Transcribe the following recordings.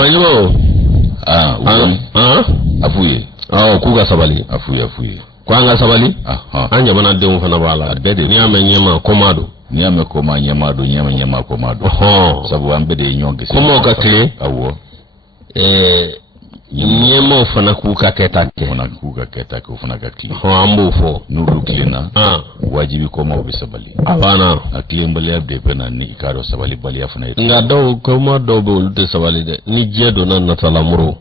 Manyo. Afuye. Kuga sabali. Afuye. Kwanga sabali? Anja bana demu fana bala. Bede. Nyama nyema komado. Nyama koma nyamado nyama komado. Sabu ambede nyonge. Komo ka kle? Awo. Nyema fana kuka ketake. Fana kuka ketake fana ka kle. Ambo fo. Nuru klena. Wajibi koma obi sabali. Abana. Akle mbali abde pena ni ikaro sabali bali afana ito. Nga do koma do be ulute sabali de. Ni jedo na natalamuro.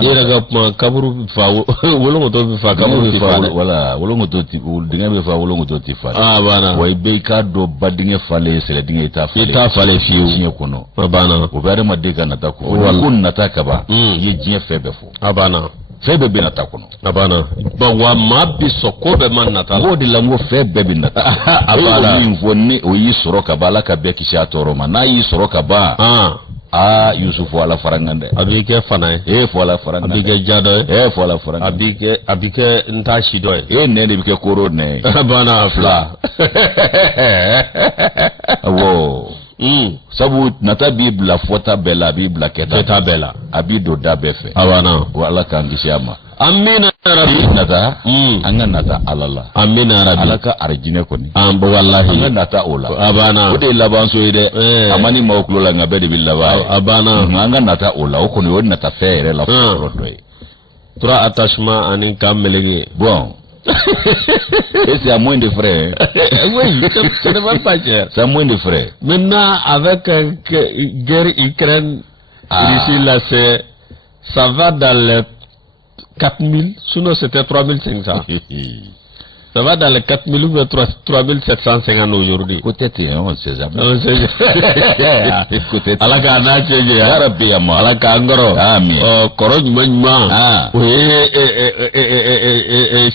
Yera ga kaburu fa wolongo to fa kaburu fa wala wolongo to ti dinga be fa wolongo to ti fa bana way be ka do badinga fale sele dinga ita fale fiu jinye kono bana o bare madde ka nata ko kun nata ka ba ye jinye febe fo bana febe be nata kono bana ba wa mabi soko be man nata wo de lango febe be nata bana ni vonni o yi soro ka bala ka be kisha toro ma na yi soro ka ba Yusufu ala farangande abike fana fo ala farangande abike jado fo ala farangande abike nta shido nene bike koro ne bana fla awo sabu nata bibla fota bela bibla keta bela abido da befe abana wala kan gishama amina rabbi nata anga nata alala amina rabbi alaka arjine koni ambo wallahi anga nata ola abana ode labanso ide amani mawkulo la ngabe billahi abana anga nata ola okoni woni nata fere la foro doy trois attachements ani kamelege bon et c'est à moins de frais. Oui, ce n'est même pas cher. C'est à moins de frais. Maintenant, avec guerre Ukraine, ici, là, ça va dans les 4000, sinon c'était 3500. Ça va dans les 4000 ou 3750 aujourd'hui. Peut-être, on sait jamais. On sait jamais. Alaka na cheje ya rabbi amma alaka angoro amin koro nyuma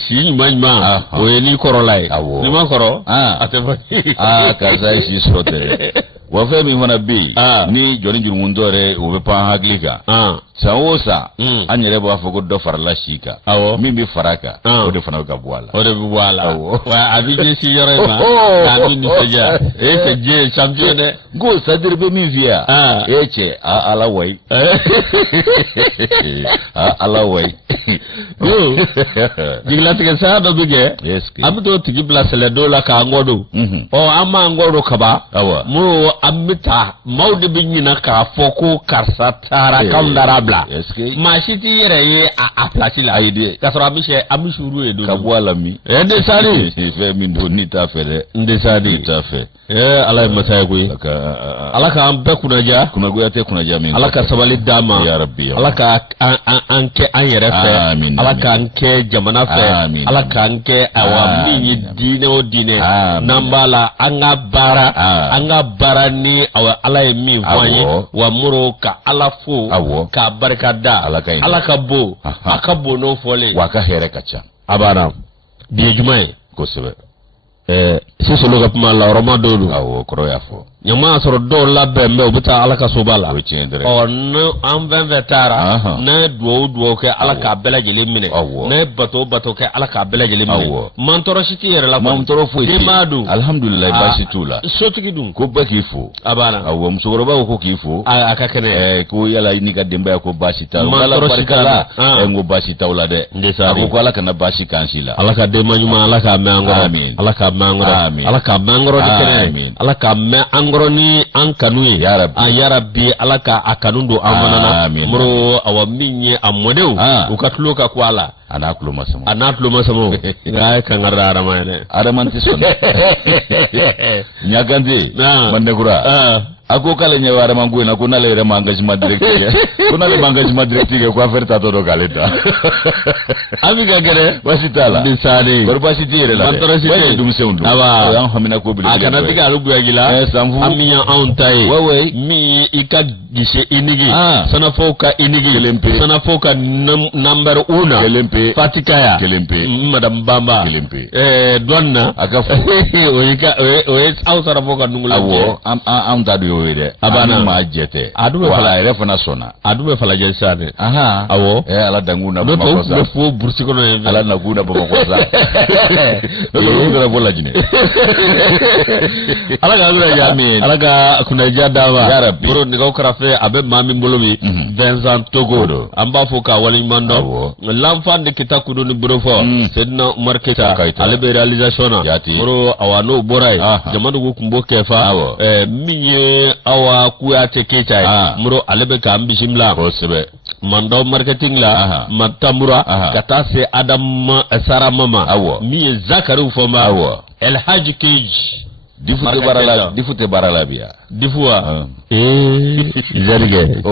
si nyuma ni koro lai ni ma koro ateba kaza si sote wa fe mi wana bi ni joni jurungundore o be pa haglika sawosa anyere bo afogo do farla shika mi bi faraka o de fana ka bwala wa abije si yore ma na mi ni seja se je champion de go sadir be mi via eche ala way ala way digla tike sa do bige amdo tigi place le do la ka ngodo ama ngodo kaba mu amita mawde bi nyina ka foko karsa tara kam darabla machiti yere ye a place la ide kasra biche amishuru edo kabwala mi de sari fe min do ni ta fere de sari ta fe ala masay goy alaka am be kunaja kunagoya te kunaja min alaka sabali dama ya rabbi alaka anke anyere fe alaka anke jamana fe alaka anke awami dine o dine nambala anga bara ni awa ala mi voye wa muro ka alafu ka barkada alaka bo akabo no fole waka here kacha abana bi jumai ko sebe si solo ga puma la roma dolu awo koro ya fo nyama soro do la bembe obuta alaka sobala o no am vetara na do ke alaka bela jele mine na bato ke alaka bela jele mine mantoro shiti yere la mantoro fo ite madu alhamdulillah basitula sotiki dum ko bakifo abana awo msogoro ba ko kifo aka kene ko yala ni ka demba ko basita wala barkala ngo basita wala de ndesari ko alaka na basi kansila alaka de manyuma alaka me angoro alaka alaka mangoro dikene alaka mangoro ni ankanu ya rabbi alaka akanundo amanana muro awaminye amodeu ukatulo ka kwala anaklo masamo ngai kangara aramane aramanti sona nyagande mandegura ako kale nyawara mangu na kuna le engagement direct kuna le engagement direct ko affaire ta todo galeta abiga gere wasitala bisani korbasi dire la wai dum sewndo aba yan hamina ko bile akana tiga rubu yagila amiya ontai wewe mi ika gishe inigi sana foka inigi sana foka number 1 kelempe fatikaya kelempe madam bamba kelempe donna akafu o ausara foka nungula awo am tadu yo de abana ma jete adu wala refana sona adu fala jelsane aha awo ala danguna ba ko sa do fo bursi kono ala na guna ba ko sa do ngara bola jine ala ga gura ya ala ga kuna jadawa buru ni ga krafe abe mami mbolomi Vincent Togo amba foka wali mando l'enfant de kitakudo ni buru fo sedna Umar Keita ale be realisation buru awano borai jamanu go kumbo kefa minye awa kuyate Keita muru ale be ka ambishimla ko sebe mando marketing la matamura kata se Adam Sara mama minye Zakaru foma El Hadj Kij difute barala biya difuwa zarge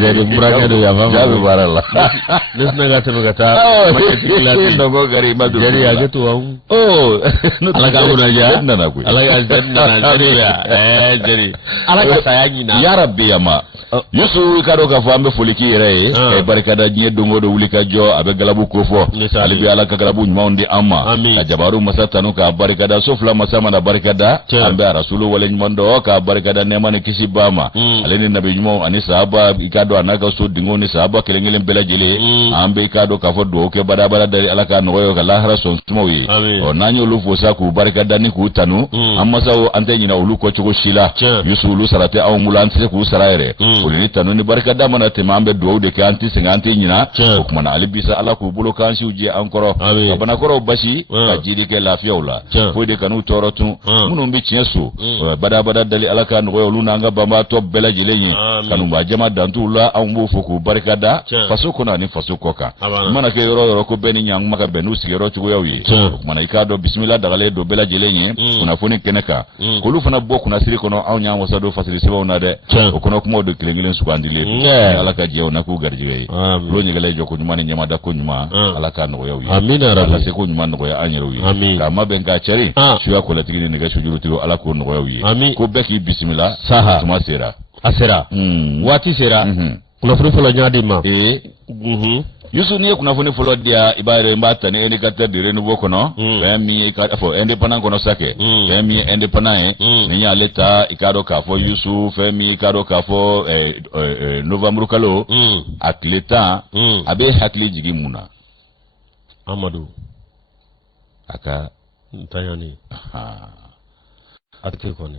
zarge buraka ya fama jabi barala nesna gata bagata ndogo gari madu jari ya gato wa alaga muna ja alaga zanna na jari ya jari alaga sayangi na ya rabbi yama yusu kado ka fambe foliki yere barkada nye dongo do wulika jo abe galabu kofo alibi alaka galabu nyundi amma ka jabaru masatanu ka barkada sofla masama na barkada ambe rasulu wala nyundo ka barkada nema ne kisi bama aleni nabi nyumo ani sahaba ikado anaka so dingo ni sahaba kelengele bela jele ambe ikado ka fo do ke bada bada dari alaka no ka lahara son tumoyi o nanyo lu fosa ku barkada ni ku tanu amma sawo ante nyina ulu ko chugo shila yusu lu sarate aw mulanti ku saraire ulini tanu ni barkada mana te mambe do de ke anti singanti nyina ko kuma na alibisa ala ku bulo kan si uje ankoro bana koro bashi ka jidi ke lafiya ula fo de kanu torotu munu mbi chensu bada bada dali alaka no lu nanga bamba to bela jilenyi kanu ba jama dantula ambu fuku barkada faso kona ni faso koka mana ke yoro ko beni nyang maka benu sigero chugo yawi mana ikado bismillah dagale do bela jilenyi kuna foni keneka kulu fana boku na siri kono aw nyang wasado fasili seba una de kono kuma do kilengilen subandile alaka jew na ku garjiwe lo nyegale joko nyuma nyama da ko nyuma alaka no yawi amina rabbi se ko nyuma no ya anyewi kama benga cheri shuya ko latigi ni ga shujuru tiro alako no yawi ko beki bismillah saha tuma sera asera wati sera kuna fulu nyadi ma yusu ni kuna funi folo dia ibare mbata ni indicateur de renouveau kono mi ikafo indépendant kono sake mi indépendant ni ya leta ikado kafo yusu femi ikado kafo novembre kalo atleta abe hakli jigi muna Amadou aka tayani atke kone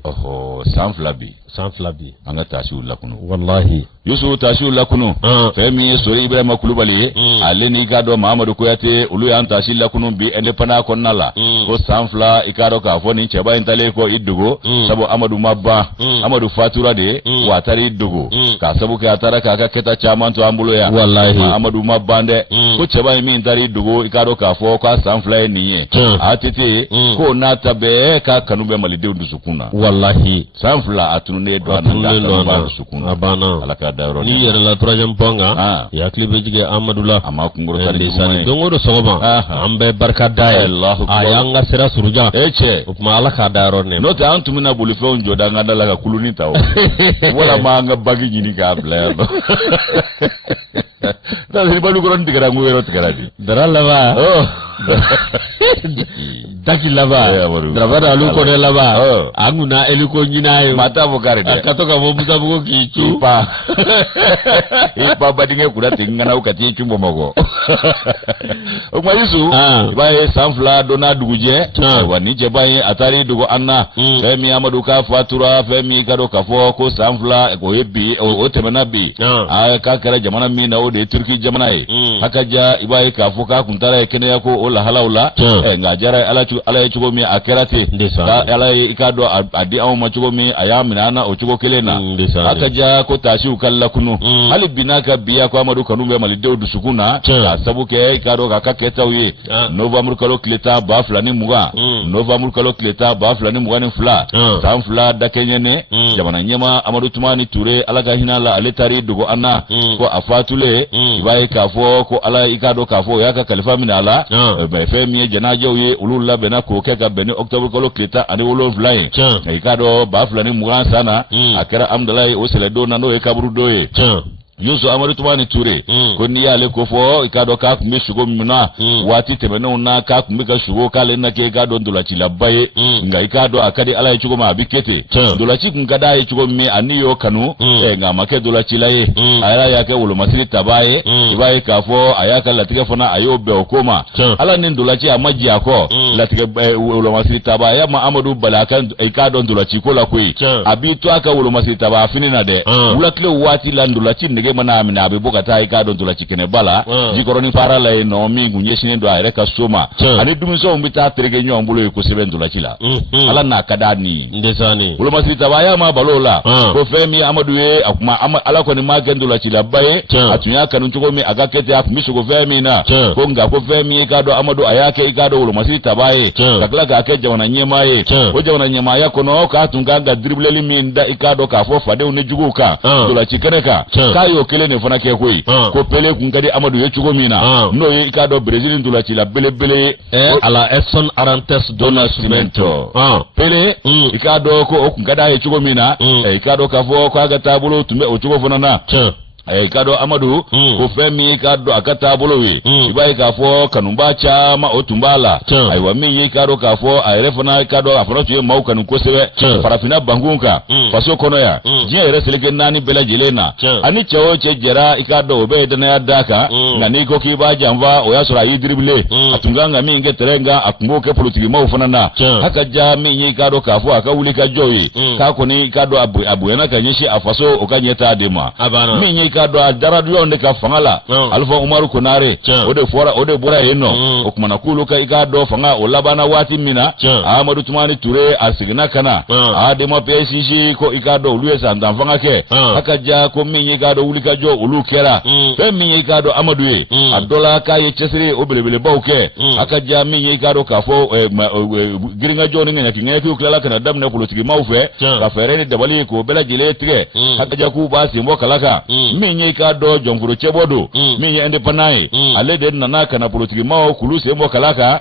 sanflabi anga tashu lakunu wallahi yusu tashu lakunu femi sori ibrahima kulubali aleni gado mahamadou koyate ulu ya tashi lakunu bi independant konnala ko sanfla ikado ka foni cheba intale ko iddugo sabo amadou mabba amadou fatura de watari iddugo ka sabu ka atara ka keta chaman to ambulo ya wallahi amadou mabande ko cheba mi intari iddugo ikado ka fo ka sanfla niye atete ko nata be ka kanube malide sukuna wallahi sanfla atunne do ananda sukuna abana alaka dairo ni yere la troisième ponga ya klibe jige amadula ama kungoro tari sani dongoro sogoma ambe barka daye ayanga sira suruja eche upma alaka dairo ne no ta antumina bulife onjo danga dala kuluni tawo wala manga bagi nyini ka blab dal balu goron digara ngwero tigaradi darala ba daki laba drabada alu ko de laba anguna eliko nyinayo mata bokare de katoka bobuza buko kichu ipa badinge kura tingana ukati chumbo mogo okuma yusu baye sanfla dona duguje wanije baye atari dugo anna femi amadu ka fatura femi kado kafo ko sanfla ko yebi o temana bi ka kara jamana mi na o de turki jamana e haka ja ibaye kafo ka kuntara kene yako ola halawla ngajara ala chugo mi akerate ala ikado adi aw ma chugo mi ayamina na o chugo kelena haka ja ko tashi ukalla kunu hali binaka biya ko amadu kanumbe malide du sukuna sabu ke ikado ka ketawi novembre kalo kleta ba flani muga novembre kalo kleta ba flani muga ni fla tam fla da kenyene jamana nyema amadu tumani ture ala ga hinala aletari dugo anna ko afatule baye kafo ko ala ikado kafo yaka kalifa minala be femi janajo ye ulula bena ko ke ga beni octobre kalo kleta ani wolo fly ikado ba flani muga sana akera amdalai o sele do nando e kaburu doye Yusu Amadu Tumani Ture ko ni yale ko fo ikado ka kumbe shugo muna wati temeno na ka kumbe ka shugo kale na ke ikado ndulachi labaye nga ikado akadi ala ichugo ma bikete ndulachi kungada ichugo me aniyo kanu nga make ndulachi laye ala yake wolo masiri tabaye ibaye ka fo ayaka latika fona ayobe okoma ala ni ndulachi amaji ako latika wolo masiri tabaye ma Amadu Balaka ikado ndulachi ko la koi abitu aka wolo masiri tabaye afini na de ulakle wati la ndulachi nege mana amina abiboka ta ikado ndulachi kene bala jikoroni para la no mi gunyesine ndo areka soma ani dumiso mbita terege nyo ambulo ko sebe ndulachi la ala na kadani ndesani wolo masiri tabaye ma balola ko femi Amadu ye akuma ala ko ni magendo la chilabaye atunya kanu chugo mi agakete akumisho ko femi na ko nga ko femi ikado Amadu ayake ikado wolo masiri tabaye takla ga ke jawana nyema ye ko jawana nyema ya kono ka tunganga dribble liminda ikado ka fo fade uni juguka dola chikereka kayo kele ne fona ke koi ko pele kungadi Amadu ye chugo mina no ye ikado Brazil ndola chila bele ala Edson Arantes do Nascimento pele ikado ko okungada ye chugo mina ikado ka fo ko aga tabulo tume ochugo fona na ikado Amadu ko femi ikado akata bolowe ibai ka fo kanumba chama otumbala aiwa min ikado ka fo airefona ikado afro tuye mau kanu kosewe parafina bangunka faso kono ya je reselege nani bela jelena ani chawo che jera ikado obe dana ya daka nani ko ki ba jamva oya sura yidrible atunganga min ngeterenga akungoke politiki mau fanana haka ja min ikado ka fo akawulika joyi ka koni ikado abuyana kanyishi afaso okanyeta adema min ikado adaradu yonde ka fangala Alfa Umaru Konare ode bora yeno okumana kuluka ikado fanga olabana wati mina Amadu Tumani Ture asigna kana adema PSC ko ikado uluesa ndamfanga ke akaja ko minyi ikado ulika jo ulukera fe minyi ikado Amadu ye adola ka ye chesiri obelebele bauke akaja minyi ikado kafo giringa jo ninga kinga ki uklela kana damne politiki maufe ka fereni dabali ko bela jile tike akaja ku basi mbo kalaka minyi ikado jongfuro chebodo minyi endepanai alede nana kana politiki mao kuluse mbo kalaka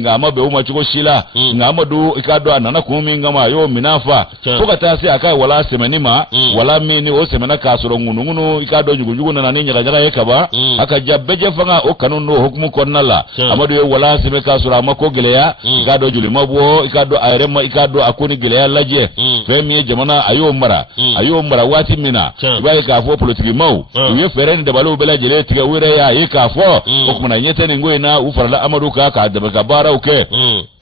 nga amabe uma chuko shila nga Amadu ikado anana kumi ngama yo minafa fuka tasi akai wala semenima wala mini o semena kasoro ngunu ikado nyugunyugu na nani nyaga yekaba akaja beje fanga o kanunu hukumu konnala Amadu ye wala seme kasoro amako geleya ikado juli mabo ikado airema ikado akuni geleya laje femi jamana ayo mara wati mina ibai ka fo politiki mau ye fereni de balu bela jele tiga wire ya ikafo okumana nyete ni ngoina ufarala Amadu ka de bara uke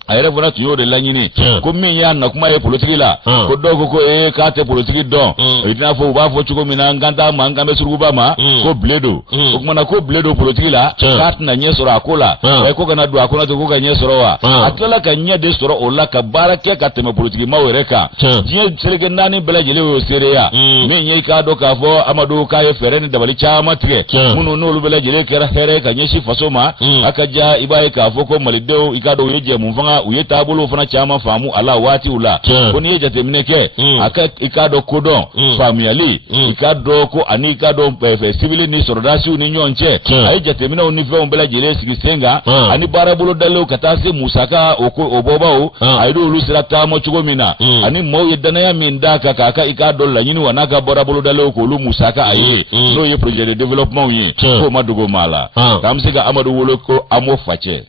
ayere fona tuyo de lanyini ko min ya na kuma ye politiki la ko dogo ko ka te politiki don itina fo ba fo chuko mina nganda manga me suruba ma ko bledo ko kuma na ko bledo politiki la ka na nye soro akola ko kana do akola to ko ga nye soro wa atala ka nye de soro ola ka barake ka te me politiki ma wereka je serege nani bela jele o sere ya min ye ka do ka fo Amadu ka ye fereni dabali chama tike munu no lu bela jele kera here ka nye shi fasoma akaja ibai ka fo ko malido ikado yeje mumfanga uye tabulo fana chama famu ala wati ula koni yeja temneke aka ikado kodon famu yali ikado ko ani ikado civil ni sorodasi ni nyonche ayeja temina unife ombela jele sigisenga ani barabulo dalo katase musaka oko obobao aido ulusira tamo chugomina ani mo yedana ya minda kaka ikado lanyini wanaka barabulo dalo ko lu musaka aye no ye projet de développement yi ko madugo mala kamsiga Amadu wolo ko amo fache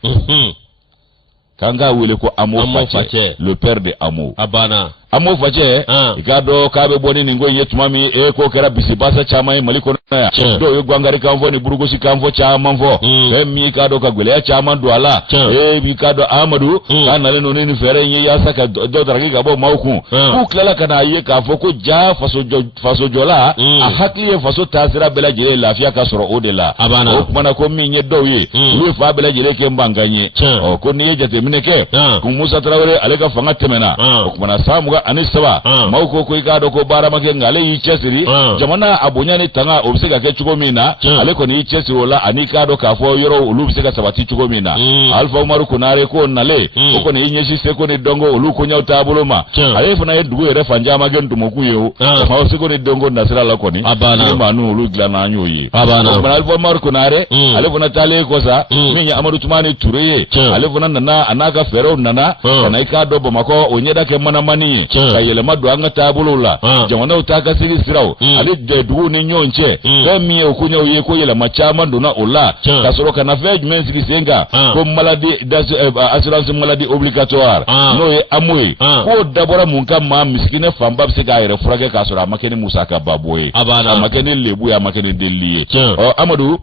kanga wele ko amo fache le père de Amo abana Amo fache ikado kabe boni ningo yetumami ko kera bisibasa chama maliko na do yo gwangari kamvo ni burugosi kamvo chama mvo emi ikado kagwele ya chama duala ikado Amadu kana le noni ni fere nyi ya saka do daragi gabo mauku ku kala kana ye ka foko ja faso jola a hakli faso tasira bela jele lafia ka soro odela o kuma ko minye do ye lu fa bela jele ke mbanganye o ko ni jate mineke ku Musa Traore aleka fanga temena o kuma na samu anisaba mauko ko ikado ko bara make ngale yi chesiri jamana abunya ni tanga obisega ke chugomina aleko ni chesiri wala anikado ka fo yoro ulubisega sabati chugomina Alfa Umaru Konare ko nale ko ni nyeshi seko ni dongo uluko nya utabuloma alefu na yedu ere fanja magen tumukuyo ma seko ni dongo nasira la koni ni manu ulugla na anyoyi Alfa Umaru Konare alefu na tale kosa minya Amadu Tumani Ture alefu na nana anaka fero nana kana ikado bomako onyeda ke mana mani ka yɛlɛma don an ka taabolow la jamanaw taa ka sigi siraw ale dugu ni ɲɔgɔn cɛ fɛn min ye o koɲɛw ye ko yɛlɛma caman donna o la ka sɔrɔ ka na fɛn jumɛn sigi sen kan ko assurance maladie obligatoire n'o ye AMO ye k'o dabɔra mun ka maa misikina fanba bɛ se k'a yɛrɛ furakɛ k'a sɔrɔ a ma kɛ ni musaka babo ye a ma kɛ ni lebu ye a ma kɛ ni delili ye Amadu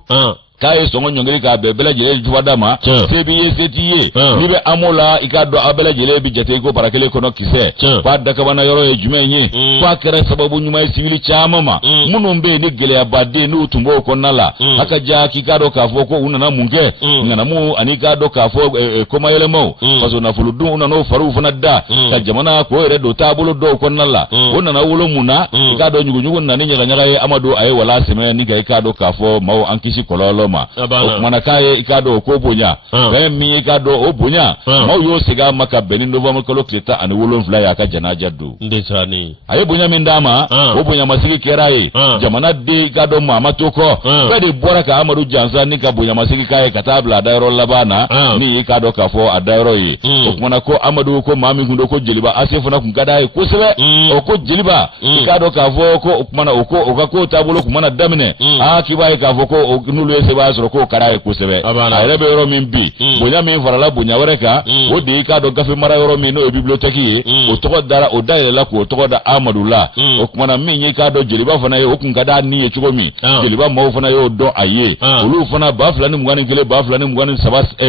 k'a ye sɔngɔ ɲɔngiri k'a bɛɛ bɛɛ lajɛlen jufa d'a ma se b'i ye se t'i ye n'i bɛ AMO la i k'a dɔn a bɛɛ lajɛlen bi jate ko bara kelen kɔnɔ kisɛ k'a dakabana yɔrɔ ye jumɛn ye k'a kɛra sababu ɲuman ye civil caman ma minnu bɛ yen ni gɛlɛyabaden n'u tun b'o kɔnɔna la a ka ja k'i k'a dɔn k'a fɔ ko u nana mun kɛ ŋanamu ani k'a dɔn k'a fɔ komayɛlɛmaw faso nafolodun u nana o fariw fana da ka jamana k'o yɛrɛ don taabolo dɔw kɔnɔna la o nana wolo mun na i k'a dɔn ɲuguɲugu nana ni ɲagaɲaga ye Amadu a ye wala sɛmɛ ni ka i k'a dɔn k'a fɔ maaw an kisi kɔlɔlɔ ma o kumana k'a ye i k'a dɔn o ko bonya fɛn min ye i k'a dɔn o bonya maaw y'o segin a ma ka bɛn ni novembre kalo tile 17 ye a ka janaja don a ye bonya min d'a ma o bonyamasigi kɛra ye jamana den i k'a dɔn maa ma to kɔ bɛɛ de bɔra ka Amadu jansa ni ka bonyamasigi k'a ye ka taa bila a dayɔrɔ laban na ni i k'a dɔn k'a fɔ a dayɔrɔ ye o kumana ko Amadu ko maa min kun don ko Jeliba Ase fana kun ka d'a ye kosɛbɛ o ko Jeliba i k'a dɔn k'a fɔ ko o kumana o ka ko taabolo kumana daminɛ k'i b'a ye k'a fɔ ko n'olu ye seb'a sɔrɔ k'o ka d'a ye kosɛbɛ a yɛrɛ bɛ yɔrɔ min bi bonya min farala bonya wɛrɛ kan o de i k'a dɔn gafe mara yɔrɔ min n'o ye bibliotɛki ye o dayɛlɛla k'o tɔgɔ da Amadu la o kumana min ye i k'a dɔn Jeliba fana ye o kun ka d'a ni ye cogo min Jeliba maaw fana y'o dɔn a ye olu fana 2021 2023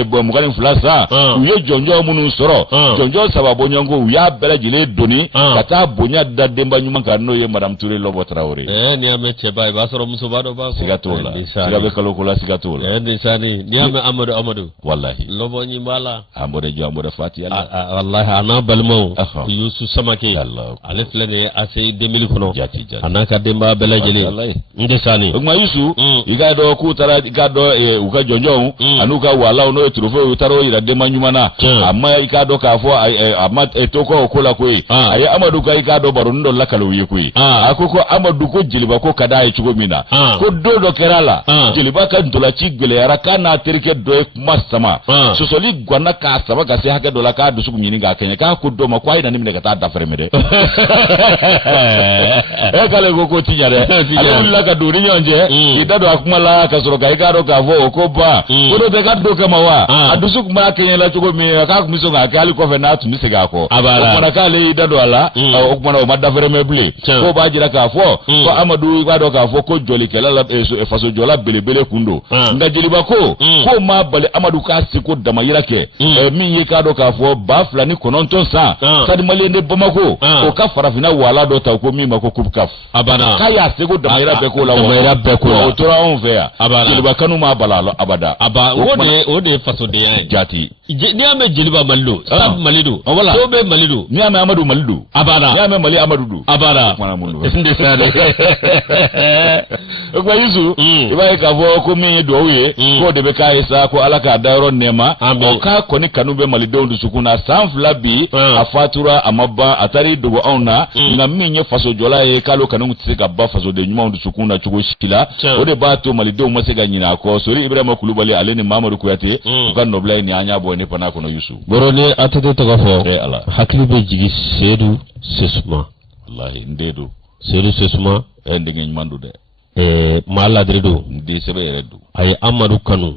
22 sa u ye jɔnjɔn minnu sɔrɔ jɔnjɔn saba bɔɲɔgɔnko u y'a bɛɛ lajɛlen doni ka taa bonya da denba ɲuman kan n'o ye Madame Touré Lɔbɔ Traoré n'i y'a mɛn cɛba i b'a sɔrɔ musoba dɔ b'a fɔ siga t'o la siga bɛ kalo ko la siga t'o la n'i y'a mɛn Amadu wallahi Lɔbɔ ɲi b'a la Amadu jɔ Amadu Fatiya wallahi a n'a balimaw Yusu Samake ale filɛ nin ye ACI 2000 kɔnɔ a n'a ka denbaya bɛɛ lajɛlen o kuma Yusu i k'a dɔn k'u taara i k'a dɔn u ka jɔnjɔnw an'u ka walaw n'o ye trophée u taara o yira denba ɲuman na a ma i k'a dɔn k'a fɔ a ma to kɔ o ko la koyi a ye Amadu ka i k'a dɔn baronin dɔ lakale u ye koyi a ko Amadu ko Jeliba ko ka d'a ye cogo min na ko don dɔ kɛra la Jeliba ka ntolaci gɛlɛyara k'a n'a terikɛ dɔ ye kuma sama sɔsɔli ganna k'a sama ka se hakɛ dɔ la k'a dusu ɲini k'a kɛɲɛ k'a ko dɔ ma ko a ye na ni minɛ ka taa dafɛrɛmɛ dɛ k'ale ko ti ɲa dɛ ale wulila ka don ni ɲɔgɔn cɛ k'i da don a kuma la ka sɔrɔ ka i k'a dɔn k'a fɔ o ko ban ko dɔ tɛ k'a don kama wa a dusu kun b'a kɛɲɛ la cogo min k'a kun bɛ sɔn k'a kɛ hali kɔfɛ n'a tun bɛ segin a kɔ o kumana k'ale y'i da don a la o kumana o ma dafɛrɛmɛ bilen k'o b'a jira k'a fɔ ko Amadu i b'a dɔn k'a fɔ ko jɔlikɛla la faso jɔla belebele kun don nka Jeliba ko k'o ma bali Amadu k'a seko damayira kɛ min ye k'a dɔn k'a fɔ 2009 san Stade Malien de Bamako o ka farafinna wala dɔ ta ko min ma ko Coupe CAF k'a y'a seko damayira bɛɛ k'o la o tora anw fɛ yan Jeliba kanu m'a bala la abada o de ye fasodenya ye jati n'i y'a mɛn Jeliba Mali don Stade Mali don dɔw bɛ Mali don n'i y'a mɛn Amadu Mali don n'i y'a mɛn Mali Amadu don o kuma Yusu i b'a ye k'a fɔ ko min ye duwawu ye k'o de bɛ k'a ye sa ko Ala k'a dayɔrɔ nɛɛma k'a kɔni kanu bɛ malidenw dusukun na san 2 bi a fatura a ma ban a taar'i dogo anw na nka min ye faso jɔla ye k'ale kanu tɛ se ka ban fasoden ɲumanw dusukun na cogo si la o de b'a to malidenw ma se ka ɲinɛ a kɔ Sori Ibrahima Kulubali ale ni Mamadu Kuyate u ka nɔbila ye nin an y'a bɔ ne pana kɔnɔ Yusu bɔrɔ ni a tɛ tɔgɔ fɔ hakili bɛ jigin Seydou Sesuma wallahi n den don Seydou Sesuma n denkɛ ɲuman don dɛ maa ladiri don n den sɛbɛ yɛrɛ don a ye Amadu kanu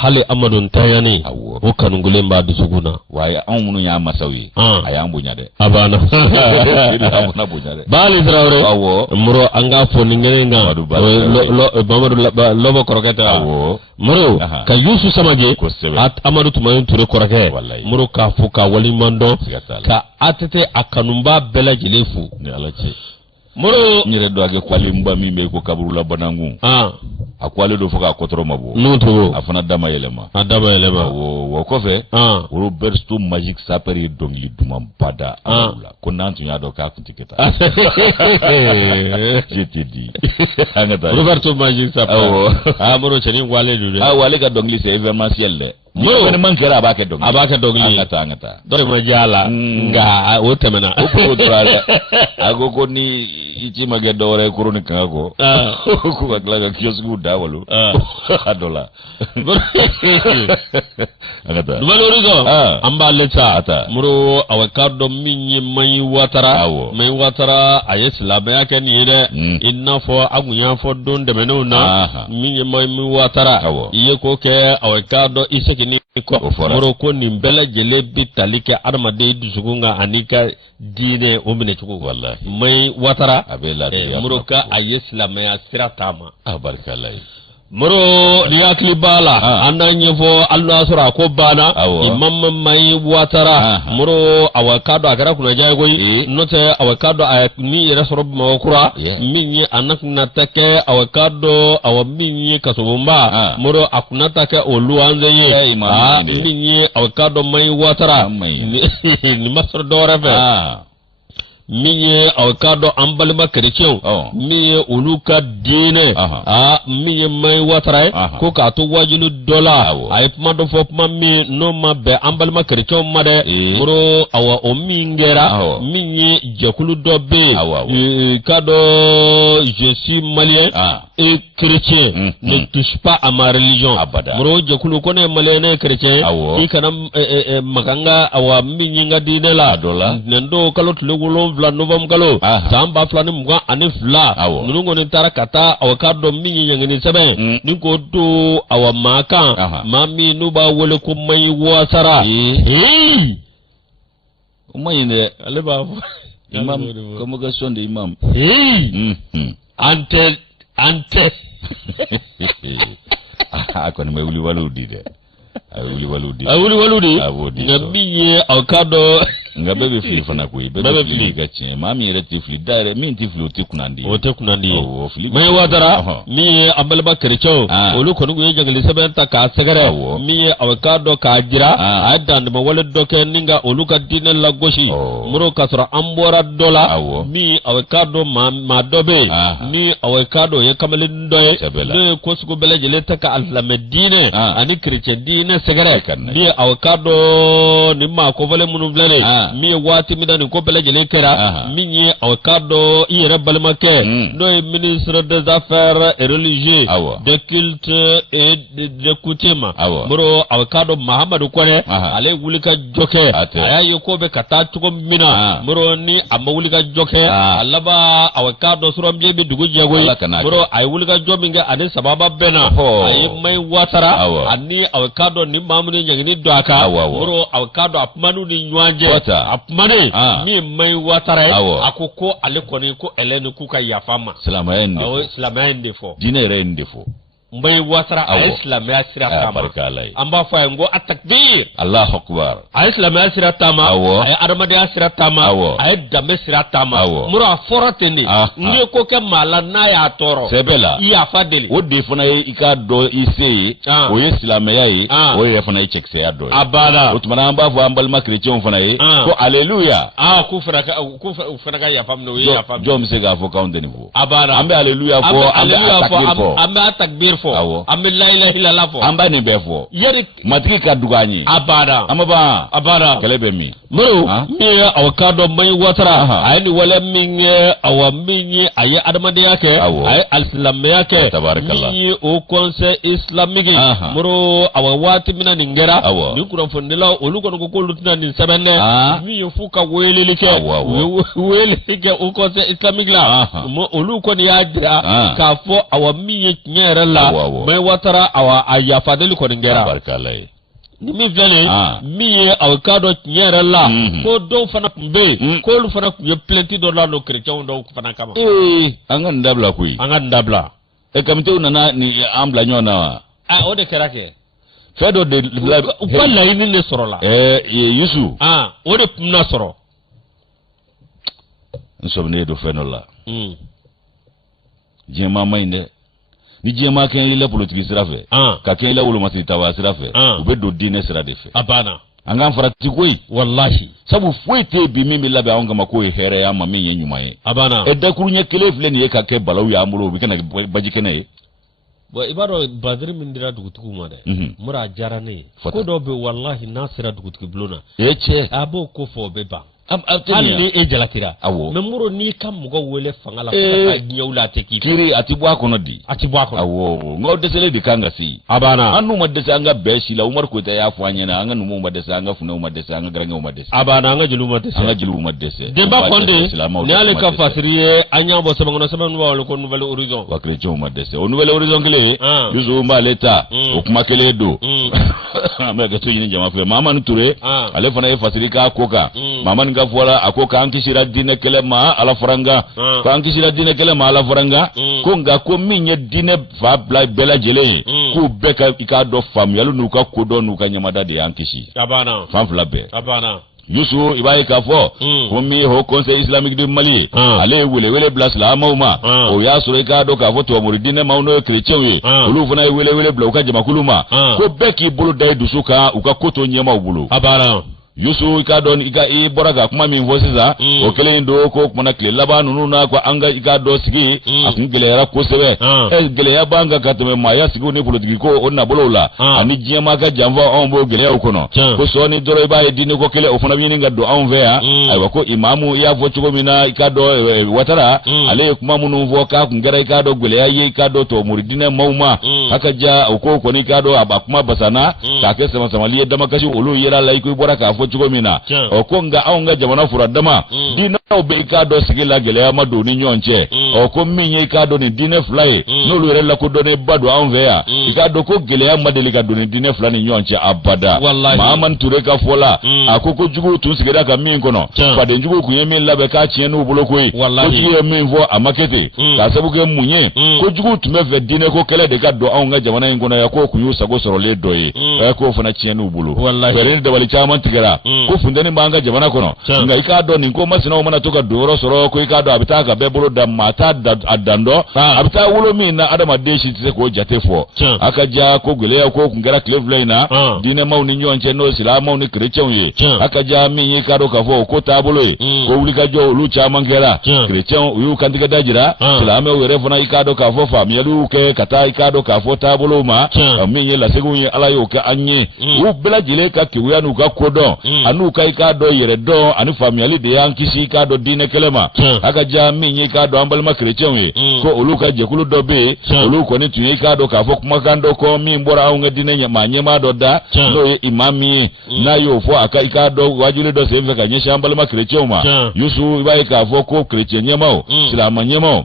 hali Amadu ntanyani o kanugulen b'a dusukun na wa anw minnu y'a masaw ye a y'an bonya dɛ a banna Bali Traoré Moro an k'a fɔ nin kɛnɛ kan Mamadu Lɔbɔ kɔrɔkɛ ta Moro ka Yusu Samake Amadu Tumani Ture kɔrɔkɛ Moro k'a fɔ ka waliɲuman dɔn ka ATT a kanuba bɛɛ lajɛlen fo ni Ala cɛ Moro n yɛrɛ dɔ a kɛ kwaliba min bɛ ko kaburula Banankun a ko ale don fo k'a kɔtɔrɔ ma bɔ n'o to a fana dama yɛlɛma o kɔfɛ Roberto Magic Saper ye dɔnkili dumanba da Amadu la ko n'an tun y'a dɔn k'a tun tɛ kɛ taa je t'ai dit an ka taa Roberto Magic Saper Moro cɛnin ko ale don dɛ ale ka dɔnkili c'est événementiel dɛ ni man kera abake dogli angata do ma jala nga o temena o drale agogo ni ichi mage dore kuruni kango ko bagla kiosku dawalo adola angata valorizo amba leta ata muro awakado minyi mai watara ayesla yake ni ire inna fo agunya fo don de menuna minyi mai watara iye ko ke awakado isekini ko muro ko ni bela jele bitalike armade dusugunga anika dine omine chuko wallahi mai watara muro ka ayesla ya siratama barkalai muro riyakli bala ananye fo Allah sura ko bana imam mai watara muro awakado agara kuna jay goyi note awakado ni resorob mawkura minyi anak natake awakado awminyi kasubumba muro akunatake oluanze ye minyi awakado mai watara ni masro dorefe miye awkado ambalma chrétien miye uluka dine miye mai watray ko ka to wajulu dola ay pmado fop mammi no mabbe ambalma chrétien made bro awa o mingera miye jakulu dobbe kado je suis malien et chrétien ne touche pas à ma religion bro jakulu kone malien et chrétien ikana maganga awa minyinga dine la nendo kalot legulo vla novam kalo samba flani muga ani fla nungo ni tarakata awakado minyi yangini sebe niko do awamaka mami nuba wole ko mai wasara umayinde aleba imam convocation de imam ante akoni mai wuli waludi de awuli waludi ngabiye awakado nga bebe fili fana koyi bebe fili gachi mami reti fili dare min ti fili otekunandi mai wadara mi ambalba kercho olu konu ye jangali sebenta ka segere mi awakado ka jira adan ma wala doke ninga olu ka dine la goshi muro kasra ambora dola mi awakado ma dobe ni awakado ye kamale ndoye ne kosugo bele jele taka allamedine ani chrétien dine segere mi awakado ni ma ko vale munu blere mi wati midani ko bele jele kera mi awakado yere balmake no ministre des affaires religieuses de culte et de coutume bro awakado Muhammadu kone ale wulika joke ayayo ko be kata tuko mina bro ni amma wulika joke alaba awakado suramje be dugu jagoy bro ay wulika jominga ade sababa bena ay mai watara ani awakado ni mamuni nyangini doaka bro awakado apmanu ni nywaje apmane mi mai watara akoko ale kone ko elenu kuka yafama salamaende fo dinere ndefo mbay watara islam ya siratama amba fa ngo atakbir Allahu akbar islam ya siratama ay armade ya siratama ay dambe siratama mura foroteni ngi ko ke mala na ya toro sebela ya fadeli o defuna ika do ise o islam ya yi o ye fana chekse ya do abala utmana amba fo ambal makrition fana yi ko alleluia ku fana ya famno ya fam jom se ga fo kaundeni fo abala ambe alleluia fo ambe atakbir ambe la ilaha illallah fo amba ni befo yeri matiki kaduganyi abada abada kelebe mi muru mi awakado mai watara ayni wala min awamini ayi adamade yake ay alislam yake tabarakallah mi o conseil islamique muru awawati mina ningera ni kuran fondela olugo ko lutuna ni sabenne mi yofuka welelike welelike o conseil islamique la mo olugo ni yadra ka fo awami nyere la mai watara awa ayafadeli ko ngera barkalai ni mi vele mi awkado nyere la ko do fana kumbe ko lu fana ku plenti do la no chrétien do fana kama angan dabla kuyi angan dabla e kamite unana ni ambla nyona o de kerake fedo de wala ini ne sorola yusu o de pumna soro nsomne do fenola jema mainde ni jema ken lila politique sirafe ka ken lila wulu masita wa sirafe ube do dine sira defe abana anga farati koyi wallahi sabu fuite bi mimi labe anga makoyi here ya mami nyenyuma ye abana edda kurunya kele fle ni ka ke balaw ya amulo bi kana baji kene Wa ibaro badri min dira dugutugu ma de mura jarane ko do be wallahi nasira dugutugu blona eche abo ko fo be ba ali e jalatira memuro ni kam mugo wele fangala ka nyawla te kiri atibwa kono di awo ngo desele di kanga si abana anu madese anga beshi la umar ko ta ya fanya na anga numu madese anga funa madese anga garanga madese abana anga julu madese demba konde ne ale ka fasiriye anya bo sabangono sabango wala ko nouvelle horizon wa chrétien madese o nouvelle horizon kele yuzu mba leta o kuma kele do mais que tu ni jama fe mama nture ale fana e fasirika koka mama nga fola akoka ankishira dine kele ma ala faranga ko ankishira dine kele ma ala faranga ko nga ko minye dine fa bela jele ku beka ikado fam yalu nuka kodo nuka nyamada de ankishi abana fam flabe abana yusu ibaye kafo ko mi ho conseil islamique du Mali ale wele blas la mauma o ya soro ikado kafo to muridine mauno chrétien wi ulu funa wele bla ukaje makuluma ko beki bulu dai dusuka ukakoto nyema ubulu abana yusu ikadon ika i boraga kuma min vosiza o kelen do ko kuma na kle laba nunu na ko anga ikado sigi akun gelera ko sebe gele ya banga katme maya sigi ni politiki ko onna bolola ani jema ka jamva on bo gele ya kono ko so ni doro ba edini ko kele o funa bini ngado on vea aywa ko imamu ya votu ko mina ikado watara ale kuma munu voka kun gera ikado gele ya yi ikado to muridine mauma haka ja ko ni ikado abakuma basana ka ke sama liye dama kashi ulu yera lai ko boraka chugo mina okonga aunga jamana furadama dina obe ikado sigila gele ya madu ni nyonche oko minye ikado ni dine fly no lure la ko done badu anvea ikado ko gele ya madelika doni dine fly ni nyonche abada maman tureka fola akoko jugo tun sigida ka min kono pade jugo kunyeme labe ka chienu buloko yi ko jiye min vo amakete ka sabuke munye ko jugo tumefe dine ko kele de ka do aunga jamana ngono ya ko kunyu sago soro le doyi ko fana chienu bulu wallahi de wali chaman tigara ko fundani manga jamana kono nga ikado ni ko masina mana toka doro soro ko ikado abitaka bebolo da mata adando abita wulo mina adama deshi tse ko jatefo akaja ko gele ko kungera clevelina dine mauni nyonche no silama uni chrétien yi akaja minyi kado kafo ko tabulo ko wulika jo lucha mangera chrétien uyu kandiga dajira silama were fona ikado kafo famielu ke kata ikado kafo tabulo ma minyi la segunyi ala yo ka anye u bela jile ka kiwya nu ka kodo anu kai kado yere do anu family de yankisi kado dine kelema aka ja minyi kado ambal chrétien wi ko uluka jekulu dobe uluko ni tunyi kado ka fok makando ko mi mbora unga dine nyama nyema do da no imami na yo fo aka ikado wajule do seve ka nyesha ambal chrétien ma yusu ibai ka fo ko chrétien nyema silama nyema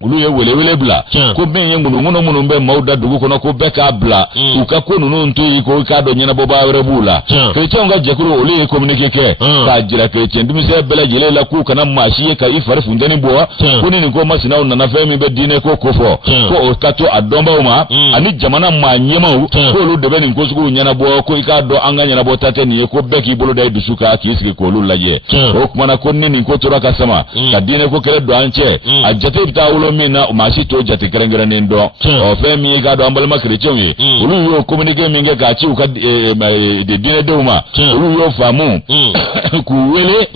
ulu ye wele bla ko benye munu mbe mauda dugu kono ko beka bla uka ko nunu ntu ko ka do nyana boba were bula chrétien nga jekuru ole communiquer ka jira chrétien dumise bela jele la ku kana mashi ka ifare fundani boa ko ni ko masina na na femi be dine ko kofo ko o kato adomba uma ani jamana manyema ko lu de benin ko sugu nyana bo ko ka do anga nyana bo tate ni ko beki bolo dai dusuka kiski ko lu laje ko kuma ko ni ko tora ka sama ka dine ko kele do anche ajate bitawulo mina mashi to jati kerengere ndo o femi ga do ambal chrétien wi ulu yo communiquer minge ka ci ka de dine de uma ulu yo famu ku wele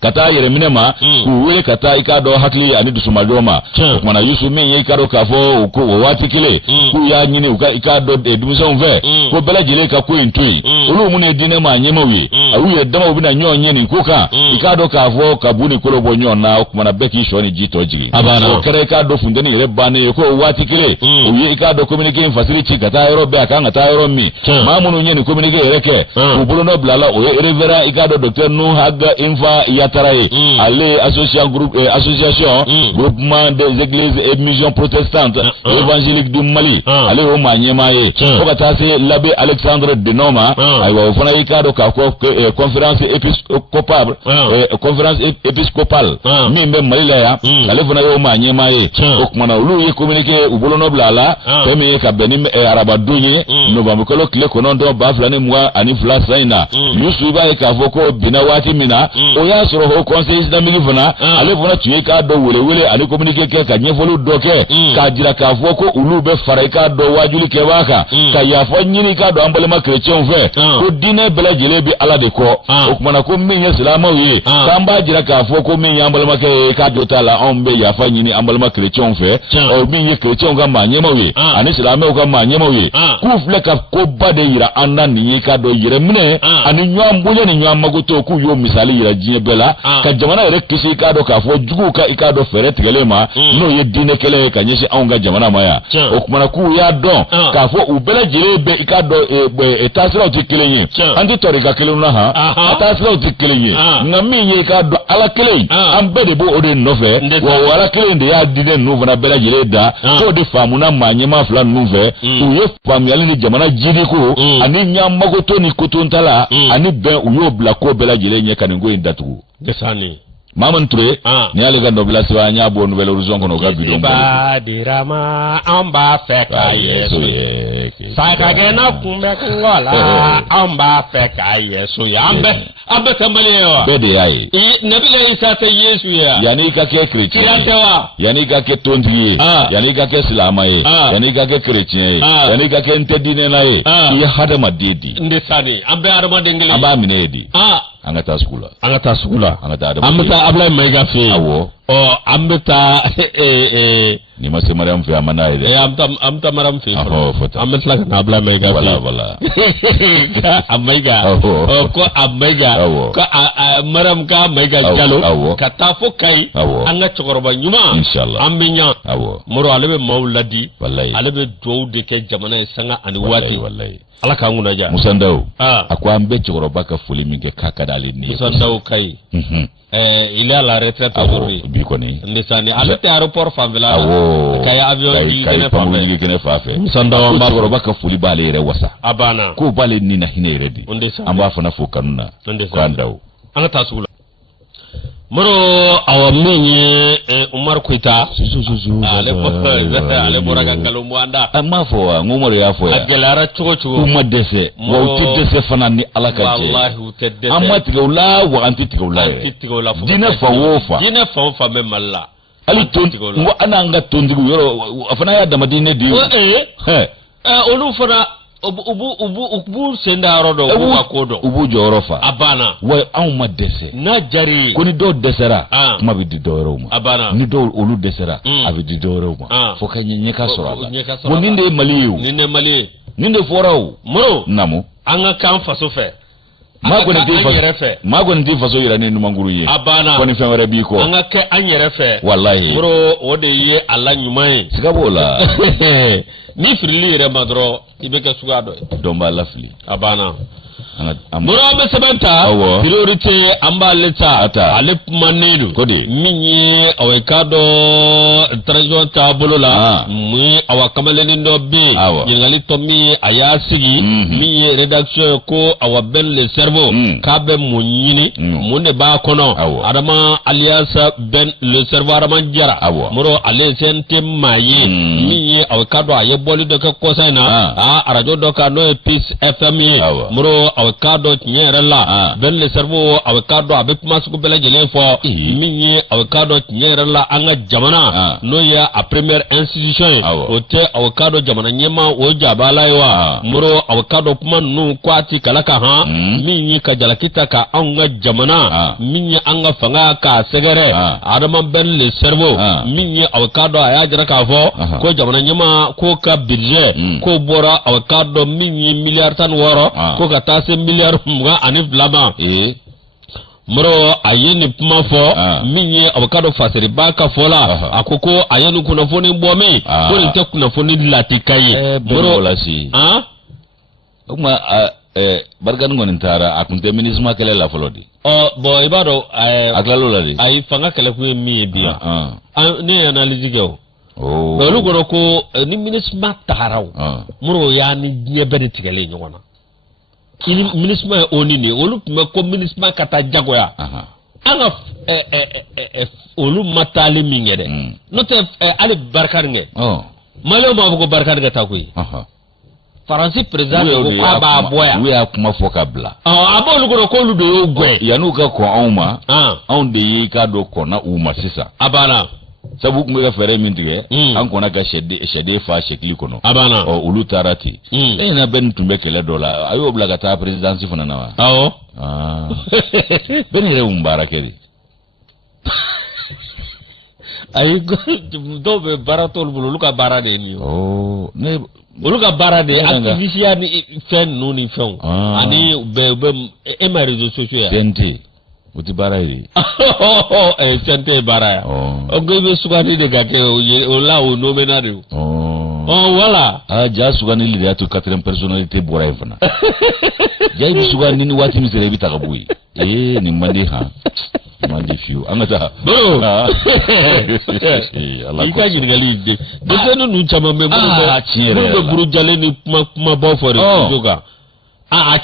kata yere minema ku wele kata ikado hakli ani dusumadoma kuma na yusu men ikado kafo ko wati kile ku ya nyine uka ikado dumison ve ko bela jele ka ko intui ulu mun edine ma nyema wi awu ye dama obina nyonye ni kuka ikado kafo kabuni ko lobo nyona kuma na beki shoni jito jiri ko kere ikado fundeni re bane ko wati kile uye ikado communique facility kata yoro be aka ngata yoro mi mamunu nyeni communique reke ubulo no blala o revera ikado docteur no haga infa Taraye, allez association groupement des églises et missions protestantes évangéliques du Mali, allez au Maniemaye, au Katase l'abbé Alexandre Denoma, aywa ofana ikado ka conférence épiscopale, mimbe Mali ya, allez fona au Maniemaye, okmana ulu ye communiquer ubolo noblala, teme ka benim arabadunye, novambukolo kile konondo baflane mwa anifla saina, yusuba ka voko binawati mina, oya ho conseil islamique fana ale fana tuye ka do wele ale communiquer ke ka nyefolu doke ka jira ka foko ulu be fara ka do wajuli ke waka ka ya fo nyini ka do ambale ma chrétien fe ko dine bela jele bi ala de ko o kuma na ko min islamu yi ye k'an b'a jira k'a fɔ ko min y'an balimakɛ ye k'a jɔ t'a la anw bɛ yafa ɲini an balima chrétienw fɛ min ye chrétienw ka maa ɲɛmaw ye ani silamɛw ka maa ɲɛmaw ye k'u filɛ ka koba de yira an na nin ye k'a dɔn yɛrɛ minɛ ani ɲɔgɔn bonya ni ɲɔgɔn magoto k'u y'o misali yira diɲɛ bɛɛ la ka jamana yɛrɛ kisi k'a dɔn k'a fɔ juguw ka i k'a dɔn fɛɛrɛ tigɛlen ma n'o ye diinɛ kɛlɛ ye ka ɲɛsin anw ka jamana ma yan o kumana k'u y'a dɔn k'a fɔ u bɛɛ lajɛlen bɛ i k'a dɔn taasiraw tɛ kelen ye an tɛ tɔrika kelenw na a taasiraw tɛ kelen ye nka min ye i k'a dɔn ala kelen an bɛɛ de b'o o de nɔfɛ wa ala kelen de y'a diinɛ ninnu fana bɛɛ lajɛlen da k'o de faamuna maa ɲɛmaa fila ninnu fɛ u ye faamuyali ni jamana jiriko ani ɲan magoto ni kotontala ani bɛn u y'o bila ko bɛɛ lajɛlen ɲɛ ka nin ko in datugu Maman Touré ni ale ka nobila seba an y'a bɔ Nouvelle Horizon kɔnɔ o ka bidon ba dirama an b'a fɛ ka Yesu ye sakagena kunbɛ kungo la an b'a fɛ ka Yesu ye an bɛ kambali ye wa bɛɛ de y'a ye Nabila Isa tɛ Yesu ye yanni i ka kɛ chrétien kira tɛ wa yanni i ka kɛ tontigi ye yanni i ka kɛ silamɛ ye yanni i ka kɛ chrétien ye yanni i ka kɛ n tɛ diinɛna ye i ye hadamaden di n de sa de an bɛ hadamaden kelen an b'a minɛ ye di an ka taa sugu la an ka taa sugu la an ka taa an bɛ taa Ablaye Mayiga fɛ yen awɔ an bɛ taa ni ma se Mariam fɛ a ma n'a ye dɛ an bɛ taa Mariam fɛ yen fɔlɔ an bɛ tila ka na Ablaye Mayiga fɛ yen voilà a Mayiga ko a Mayiga ko a Mariam ka Mayiga Jalo ka taa fo Kayi an ka cɛkɔrɔba ɲuman inshallah an bɛ ɲa Moro ale bɛ maaw ladi wallahi ale bɛ dugawu de kɛ jamana ye sanga ani waati wallahi Ala k'an kunnaja Musa Ndaw a ko an bɛ cɛkɔrɔba ka foli min kɛ k'a ka d'ale ni Musa Ndaw Kayi il est à la retraite aujourd'hui bi kɔni ndesani ale tɛ aéroport fanfɛla la Kayi avion jigin kɛnɛ fa fɛ Musa Ndaw an b'a cɛkɔrɔba ka foli b'ale yɛrɛ wasa a banna ko b'ale ni na hinɛ yɛrɛ de an b'a fana fo kanu na k'an daw an ka taa sugu la Moro awa min ye Umar Koita ale bɔra ka nkalon bɔ an da an m'a fɔ wa n ko Umaru y'a fɔ yan a gɛlɛyara cogo u ma dɛsɛ wa u tɛ dɛsɛ fana ni Ala ka jɛ wallahi u tɛ dɛsɛ an ma tigɛ u la wa an tɛ tigɛ u la yɛrɛ diinɛ fan o fan diinɛ fan o fan bɛ Mali la hali n ko an n'an ka tontigiw yɔrɔ a fana y'a dama diinɛ de ye olu fana u b'u sen da yɔrɔ dɔn u b'u ka ko dɔn u b'u jɔyɔrɔ fa a banna wa anw ma dɛsɛ n'a jari ko ni dɔw dɛsɛra kuma bɛ di dɔwɛrɛw ma a banna ni dɔw olu dɛsɛra a bɛ di dɔwɛrɛw ma fo ka ɲɛ ka sɔrɔ a la bon nin de ye Mali ye o nin de ye Mali ye nin de fɔra o Moro namu an ka kan faso fɛ maa kɔni t'i faso yira ni numankuru ye a banna ko ni fɛn wɛrɛ b'i kɔ an ka kɛ an yɛrɛ fɛ wallahi Moro o de ye a la ɲuman ye siga b'o la ni filili yɛrɛ ma dɔrɔn i bɛ kɛ suguya dɔ ye dɔn b'a lafili a banna Moro an bɛ sɛbɛn ta priorité an b'ale ta ale kumanen don ko de min ye aw k'a dɔn transition taabolo la mun awa kamalennin dɔ bɛ yen ɲininkali tɔ min a y'a sigi min ye rédaction ye ko awa Ben le cerveau k'a bɛ mun ɲini mun de b'a kɔnɔ Adama alias Ben le cerveau Adama Jara Moro ale sen tɛ maa ye min ye aw k'a dɔn a ye bɔli dɔ kɛ kɔsa in na radio dɔ kan n'o ye Peace FM ye Moro aw k'a dɔn tiɲɛ yɛrɛ la Ben le cerveau aw k'a dɔn a bɛ kuma sugu bɛɛ lajɛlen fɔ min ye aw k'a dɔn tiɲɛ yɛrɛ la an ka jamana n'o ye a première institution ye o tɛ aw k'a dɔn jamana ɲɛmaa o jabala ye wa Moro aw k'a dɔn kuma ninnu ko a ti kala ka min ye ka jalaki ta ka anw ka jamana min ye an ka fanga k'a sɛgɛrɛ Adama Ben le cerveau min ye aw k'a dɔn a y'a jira k'a fɔ ko jamana ɲɛmaa ko ka budget ko bɔra aw k'a dɔn min ye miliyari 16 ko ka taa se miliyari 22 ma Moro a ye nin kuma fɔ min ye a ka dɔn fasiriba ka fɔ la a ko a ye nin kunnafoni bɔ min ko nin tɛ kunnafoni latika ye Moro lasi o kuma Barikani kɔni taara a kun tɛ MINUSMA kɛlɛ la fɔlɔ de bon i b'a dɔn a tilal'o la de ayi fanga kɛlɛkun ye min ye bi ne ye analyse kɛ o mais olu kɔrɔ ko ni MINUSMA tagara o Moro y'a ni diɲɛ bɛɛ de tigɛlen ɲɔgɔn na MINUSMA ye ONU de olu tun bɛ ko MINUSMA ka taa jagoya an ka olu ma taali min kɛ dɛ n'o tɛ hali Barikani kɛ Maliyɛnw b'a fɔ ko Barikani ka taa koyi Faransi président ko k'a b'a bɔ yan u y'a kuma fɔ ka bila a b'olu kɔrɔ k'olu de y'o gɛn yan'u ka kɔn anw ma anw de ye k'a dɔn kɔnna u ma sisan a banna sabu kun ga fere min tige an kona ga shede fa shekli kono abana o ulu tarati na ben tumbe kele dola ayo blaga ta presidency fana nawa awo ben re umbarakeri ay do be baratol bulu luka barade ni ne oluka barade activisia ni fen nuni fen ani be e réseaux sociaux ya tente uti barade tente baraya ogebe sugani de gake o la o no menade voilà ja sugani li ya to 4e personnalité boray fana jay sugani ni wati mi sere bi takabui ni mandi ha mandi fiu angata Allah ika gingali de tenu nu chama me bu buru jale ni kuma bo fore joga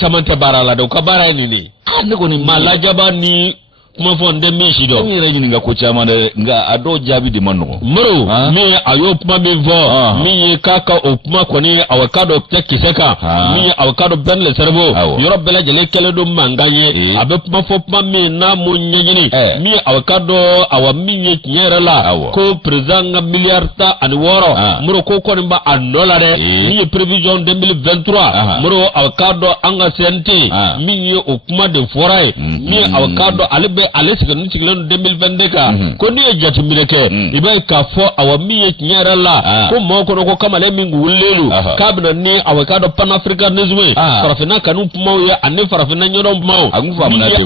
chama te barala do ka bara ni ne ko ni malajaba ni kuma fo nde mi shido ni re ni nga ko chama nga ado jabi de manno maro mi ayo kuma me vo mi kaka o kuma ko ni awakado tekiseka mi awakado ben le servo yoro bela jele kele do manganye abe kuma fo kuma mi na mo nyanyini mi awakado awa mi nyere la ko president milliarda ani woro maro ko ni ba anola de mi prevision 2023 maro awakado anga senti mi o kuma de foray mi awakado albe alesiga ni tiglan 2022 ka ko ni ejati mireke ibe ka fo awa mi nyara la ko mo ko kamale mingu wulelu kabna ni awakado pan-africanisme farafina kanu pumo ya ani farafina nyodo pumo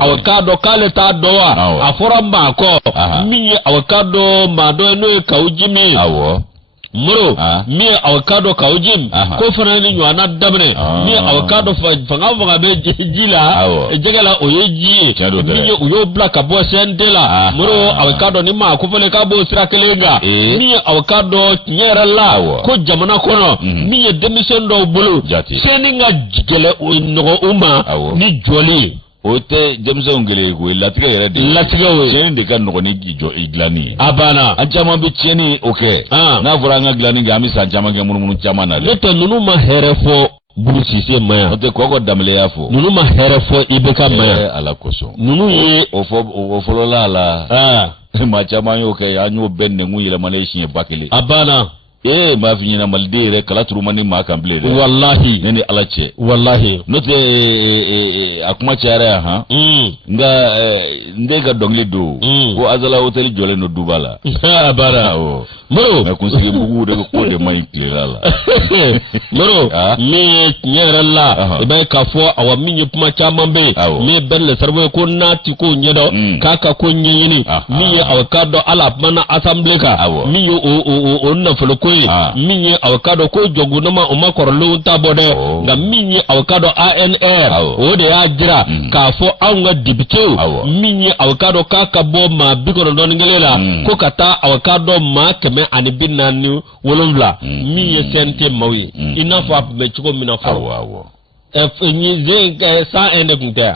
awakado kale ta doa afora ma ko mi awakado mado no ka ujimi awo muro mi awakado kaujim ko fana ni nywana dabne mi awakado fanga be jila jegala oyeji mi uyo black abo sendela muro awakado ni ma ko fele ka bo sirakelenga mi awakado nyera la ko jamana kono mi demission do bulu seninga jigele no uma ni joli ote jamsa ongele ko latiga yere de latiga we cheni de kan no ni gijo iglani abana anjama be cheni okay na furanga glani ga mi sanjama ge mununu chama na le to nunu ma herefo bulusise maya ote koko damle yafo nunu ma herefo ibeka maya ala koso nunu ye ofolo la ma chama yo ke anyo benne nguyele malaysia bakele abana ma fi nyina malde re kala turumani ma kamble re wallahi nene alache wallahi note akuma chara ha nga ndega dongle do ko azala hotel jole no dubala bara moro na kunsige bugu de ko de mai plelala moro mi nyera la ibe ka fo awa minye puma chamambe mi belle servo ko nati ko nyedo kaka ko nyini mi awakado ala mana assembly ka mi o na folo ko minye awakado ko jogunama o makorlo tabode nga minye awakado ANR o de ajira ka fo anga dibito minye awakado kaka bo ma bikono don ngelela ko kata awakado ma keme ani binani wolomla minye sente mawi ina fa be chiko mina fa ni ze sa ende kunta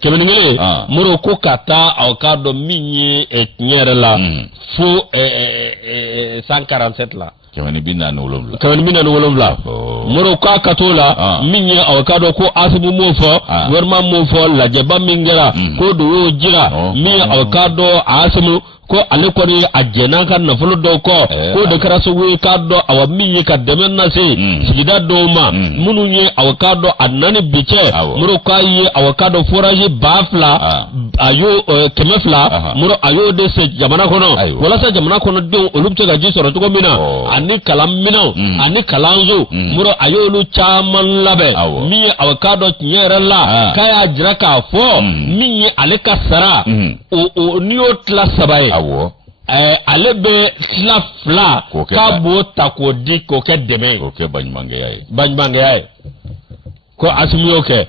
kebeningele muro ko kata awakado minye nyere la fo 147 la kemani binani wolomla muro ko katola minye awakado ko asibu mofo werma mofo la jeba mingera ko do jira mi awakado asimu ko ale ko ni ajena kan na fulo do ko de karaso we kado awa minye ka demen na se sigida do ma munu nye awakado anani biche muro kai awakado forage bafla ayo kemefla muro ayo de se jamana kono wala sa jamana kono do olupte ga jisoro to mina ani kalam mina ani kalanzo muro ayo lu chaman labe mi awakado nyere la kaya jiraka fo mi ale kasara o niyo tlasabai alebe slafla kabo takodi ko ke deme ko ke banjmange yayi ko asimiyo ke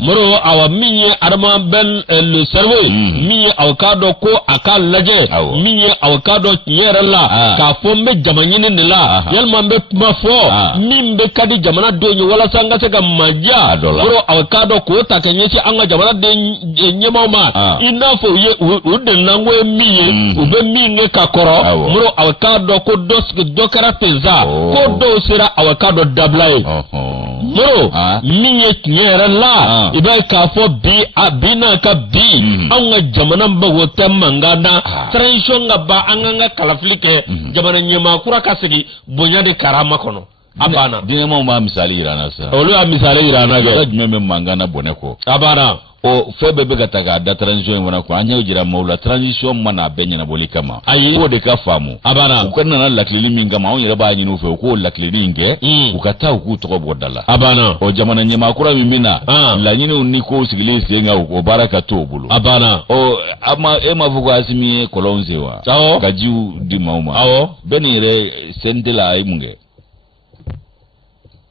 moro awa minye arma ben le cerveau minye awkado ko akal laje minye awkado nyere la ka fombe jamanyini ne la yalma be mafo mimbe kadi jamana donyo wala sanga se ga maja moro awkado ko takenyeshi anga jamana de nyemama inafo ye uden nangwe minye ube minye kakoro moro awkado ko dos dokara peza ko do sira awkado dablai moro min ye tiɲɛ la i b'a k'a fɔ bi n'a ka bi anw ka jamana bago tɛ mankan na transition ka ban an ka kalafili kɛ jamana ɲɛmaa kura ka segin bonya de karama kɔnɔ a banna dinɛmaw b'a misali yira na sa olu y'a misali yira na kɛ jumɛn bɛ mankan na bɔnɛ kɔ a banna o fɛn bɛɛ bɛ ka ta k'a da transition in kɔnɔ ko an y'o jira maaw la transition mana bɛɛ ɲɛnabɔli kama ayi k'o de ka faamu a banna u ka nana lakilili min kama anw yɛrɛ b'a ɲini u fɛ u k'o lakilili in kɛ u ka taa u k'u tɔgɔ bɔ da la a banna o jamana ɲɛmaa kura min bɛ na laɲiniw ni kow sigilen sen kan o baara ka to o bolo a banna e m'a fɔ ko Asimi ye kɔlɔnw sen wa ka jiw di maaw ma bɛɛ nin yɛrɛ CNT la a ye mun kɛ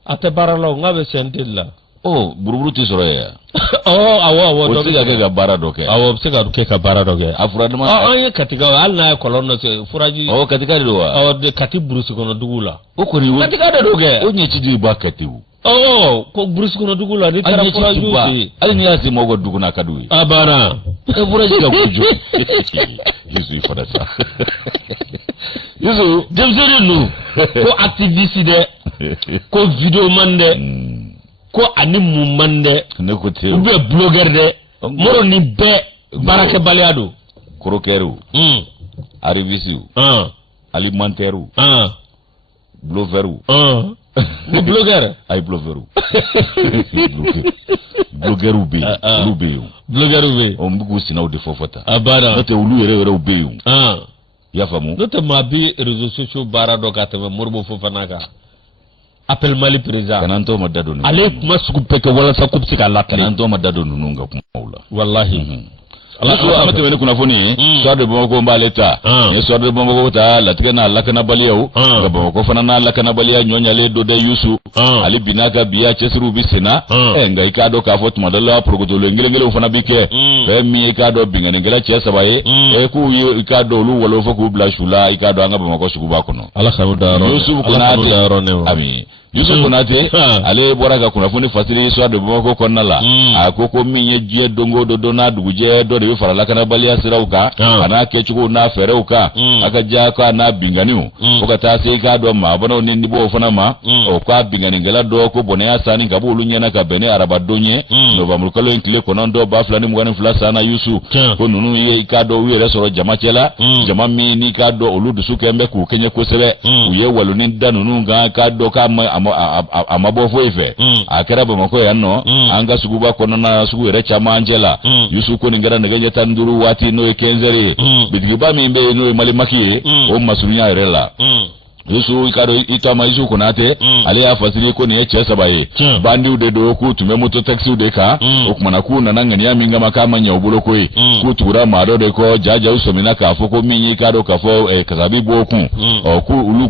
a tɛ baara la o n k'a bɛ CNT la buruburu tɛ sɔrɔ yan awɔ o tɛ se ka kɛ ka baara dɔ kɛ awɔ o bɛ se ka kɛ ka baara dɔ kɛ a furadama an ye katika hali n'a ye kɔlɔn dɔ kɛ furaji katika de don wa kati burusi kɔnɔ dugu la o kɔni katika de don kɛ o ɲɛci de b'a kati ko burusi kɔnɔ dugu la ni taara furaji sen hali n'i y'a se mɔgɔw ka dugu n'a ka d'u ye a banna furaji ka kojugu Yesu i fana sa Yesu denmisɛnnin ninnu ko activiste dɛ ko video man dɛ ko ani mun man dɛ ne ko te ou bien blogueur dɛ moro ni bɛɛ baarakɛbaliya don croqueur arriviste alimentaire blogueur ni blogueur ay blogueur blogueur bɛ yen blogueur bɛ yen on b'u sinaw de fɔfɔta a banna n'o tɛ olu yɛrɛ bɛ yen i y'a faamu n'o tɛ maa bi réseaux sociaux baara dɔ ka tɛmɛ Moribo Fofana kan appel Mali président kana n tɔ ma da don ale kuma sugu bɛɛ kɛ walasa ko bɛ se ka lakale kana n tɔ ma da don ninnu ka kumaw la wallahi an bɛ tɛmɛ ni kunnafoni ye Soir de Bamako n b'ale ta n ye Soir de Bamako ta latigɛ n'a lakanabaliyaw ka Bamako fana n'a lakanabaliya ɲɔɲalen dɔ dɛ Yusu ale bi n'a ka bi ya cɛsiriw bi sen na nka i k'a dɔn k'a fɔ tuma dɔ la porokotolen kelen-kelenw fana bi kɛ fɛn min ye i k'a dɔn bingannikɛla cɛ 3 ye k'u ye i k'a dɔn olu walo fɔ k'u bila su la i k'a dɔn an ka Bamako suguba kɔnɔ Ala k'aw da yɔrɔ Yusuf Konate ami Yusuf Konate ale bɔra ka kunnafoni fasiri Soir de Bamako kɔnɔna la a ko min ye diɲɛ dongo don n'a dugujɛ dɔ de bɛ fara lakanabaliya siraw kan a n'a kɛcogo n'a fɛɛrɛw kan a ka diya k'a n'a binganiw fo ka taa se i k'a dɔn maabanaw ni nibɔw fana ma o k'a bingannikɛla dɔ ko bɔnɛya sanni ka bɔ olu ɲɛna ka bɛn ni arabadon ye novembre kalo in tile 9 2022 sanna Yusu ko ninnu ye i k'a dɔn u yɛrɛ sɔrɔ jama cɛla jama min n'i k'a dɔn olu dusu kɛn bɛ k'u kɛɲɛ kosɛbɛ u ye waloni da ninnu kan k'a dɔn k'a ma bɔ foyi fɛ a kɛra Bamako yan nɔ an ka suguba kɔnɔna sugu yɛrɛ caman cɛ la Yusu ko nin kɛra nɛgɛ ɲɛ 15 waati n'o ye 15 heures ye bitigiba min bɛ yen n'o ye Malimaki ye o masurunya yɛrɛ la Yusu i k'a dɔn i taama Yusu Konate ale y'a fasiri ko nin ye cɛ 3 ye bandiw de don k'u tun bɛ moto taxiw de kan o kumana k'u nana ŋaniya min kama k'a ma ɲɛ u bolo koyi k'u tugura maa dɔ de kɔ jajaw sɔmina k'a fɔ ko min ye i k'a dɔn k'a fɔ kasabi b'o kun k'olu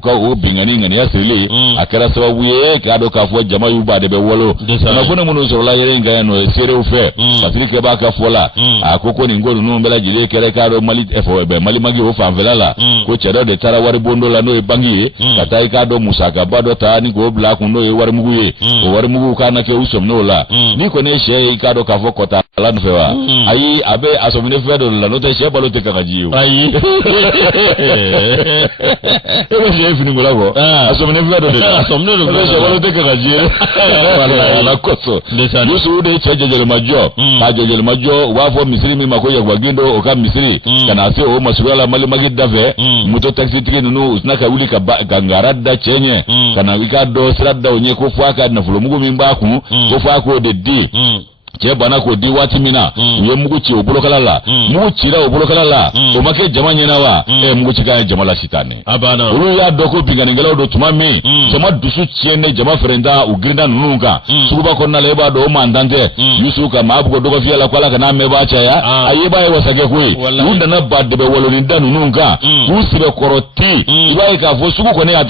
ka o bingani ŋaniya sirilen a kɛra sababu ye k'a dɔn k'a fɔ jama y'u ba de bɛ wolo kunnafoni minnu sɔrɔla yɛrɛ in kan yan nɔ seerew fɛ fasirikɛ b'a ka fɔ la a ko nin ko ninnu bɛɛ lajɛlen kɛra k'a dɔn Malimaki o fanfɛla la ko cɛ dɔ de taara wari bondo la n'o ye banki ye ka taa i k'a dɔn musakaba dɔ ta ni k'o bila kun n'o ye warimugu ye o warimugu k'a na kɛ u sɔmin'o la n'i kɔni ye sɛ ye i k'a dɔn k'a fɔ kɔta ala nɔfɛ wa ayi a bɛ a sɔminen fɛn dɔ de la n'o tɛ sɛ balo tɛ kan ka ji ye o ayi e bɛ sɛ ye finikola kɔ a sɔminen fɛn dɔ de la sɛ balo tɛ kan ka ji ye ala kosɔn Yusu de cɛ jɛjɛlimajɔ k'a jɛjɛlimajɔ u b'a fɔ misiri min ma ko Yakuba Gindo o ka misiri ka na se o masuruya la Malimaki dafɛ moto taxitigi ninnu u sina ka wuli ka gangara da cɛ ɲɛ ka na i k'a dɔn sira da o ɲɛ ko fɔ a ka nafolomugu min b'a kun ko fɔ a k'o de di cɛ bana k'o di waati min na u ye mugu ci o bolokala la mugu cira o bolokala la o ma kɛ jama ɲɛna wa mugu ci kan ye jama la sitanɛ olu y'a dɔn ko bingannikɛlaw don tuma min jama dusu tiɲɛnen jama fɛrɛnta u girinda ninnu kan suguba kɔnɔna la i b'a dɔn o mantan tɛ Yusu ka maa bugɔ dɔgɔfiya la ko Ala kana mɛn b'a caya a ye b'a ye wasakɛ ko ye u nana ba dɛbɛ waloninda ninnu kan k'u sɛbɛ kɔrɔ ten i b'a ye k'a fɔ sugu kɔni a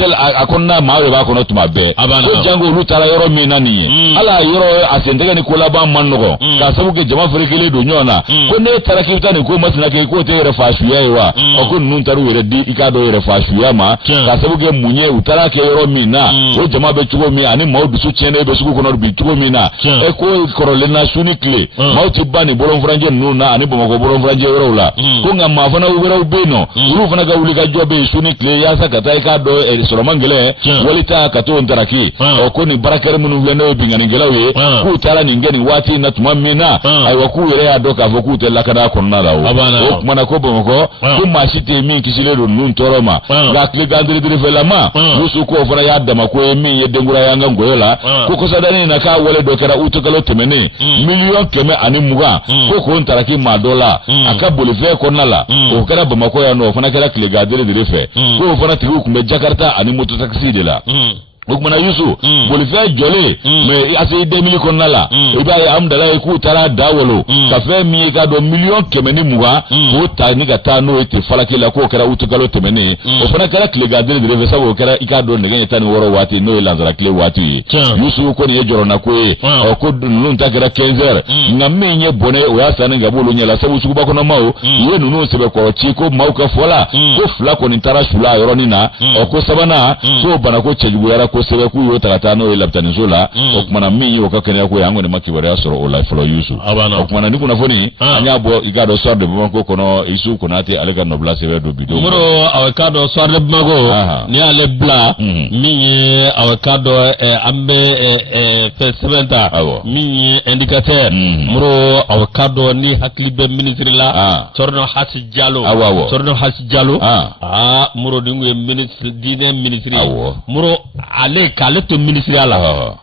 kɔnɔna maa de b'a kɔnɔ tuma bɛɛ ko janko olu taara yɔrɔ min na nin ye ala yɔrɔ a sentɛgɛ ni ko laban man mɔgɔ ka sabu kɛ jama fere kelen don ɲɔgɔn na ko ne taara k'i taa nin ko masina kɛ k'o tɛ yɛrɛ fa suya ye wa ko ninnu taara u yɛrɛ di i k'a dɔn yɛrɛ fa suya ma ka sabu kɛ mun ye u taara kɛ yɔrɔ min na o jama bɛ cogo min ani maaw dusu tiɲɛnen bɛ sugu kɔnɔ bi cogo min na e ko kɔrɔlen na su ni tile maaw ti ban nin bolonfurancɛ ninnu na ani Bamakɔ bolonfurancɛ yɔrɔw la ko nka maa fana wɛrɛw bɛ yen nɔ olu fana ka wuli ka jɔ bɛ yen su ni tile yaasa ka taa i k'a dɔn sɔrɔman gɛlɛn wali ta ka t'o ntaraki ko nin baarakɛla minnu filɛ n'o ye binganikɛlaw ye k'u taara nin kɛ nin waati in na tuma min na ayiwa k'u yɛrɛ y'a dɔn k'a fɔ k'u tɛ lakana kɔnɔna la o kumana ko Bamakɔ ko maa si tɛ min kisilen don ninnu tɔɔrɔ ma nka tile gandirifɛlama Yusu k'o fana y'a dama ko ye min ye denkura y'an ka ngɔyɔ la ko kɔsadanin na k'a wale dɔ kɛra utukalo tɛmɛnen 120 ko k'o ntaraki maa dɔ la a ka bolifɛn kɔnɔna la o kɛra Bamakɔ yan nɔ o fana kɛra tile gandirifɛ ko o fana tigiw tun bɛ Jakarta ani mototakisi de la o kumana Yusu bolifɛn jɔlen mais ase 2000 kɔnɔna la i b'a ye Amdala ye k'u taara da wolo ka fɛn min ye k'a dɔn 120 k'o ta ni ka taa n'o ye te falaki la k'o kɛra utukalo tɛmɛnen o fana kɛra tile gandirifɛ sabu o kɛra i k'a dɔn nɛgɛ ɲɛ 16 waati n'o ye lansara tile waati ye Yusu ko nin ye jɔrɔna ko ye ko ninnu ta kɛra 15 heures nka min ye bɔnɛ o y'a sannen ka bɔ olu ɲɛ la sabu suguba kɔnɔ maaw u ye ninnu sɛbɛkɔrɔci ko maaw ka fɔ la ko 2 kɔni taara su la a yɔrɔnin na ko 3nan k'o bana ko cɛjuguyara kosɛbɛ k'u y'o ta ka taa n'o ye lapitaniso la o kumana min ye o ka kɛnɛya ko ye an kɔni ma kibaruya sɔrɔ o la fɔlɔ Yusu o kumana ni kunnafoni an y'a bɔ i k'a dɔn soir de Bamako kɔnɔ Isu Konate ale ka nɔbila sɛbɛn don bidon moro aw k'a dɔn soir de Bamako ni y'ale bila min ye aw k'a dɔn an bɛ fɛn sɛbɛn ta min ye indicateur moro aw k'a dɔn ni hakili bɛ ministre la Sorno Hasi Diallo moro ni ye ministre diinɛ ministre moro ale k'ale to ministère la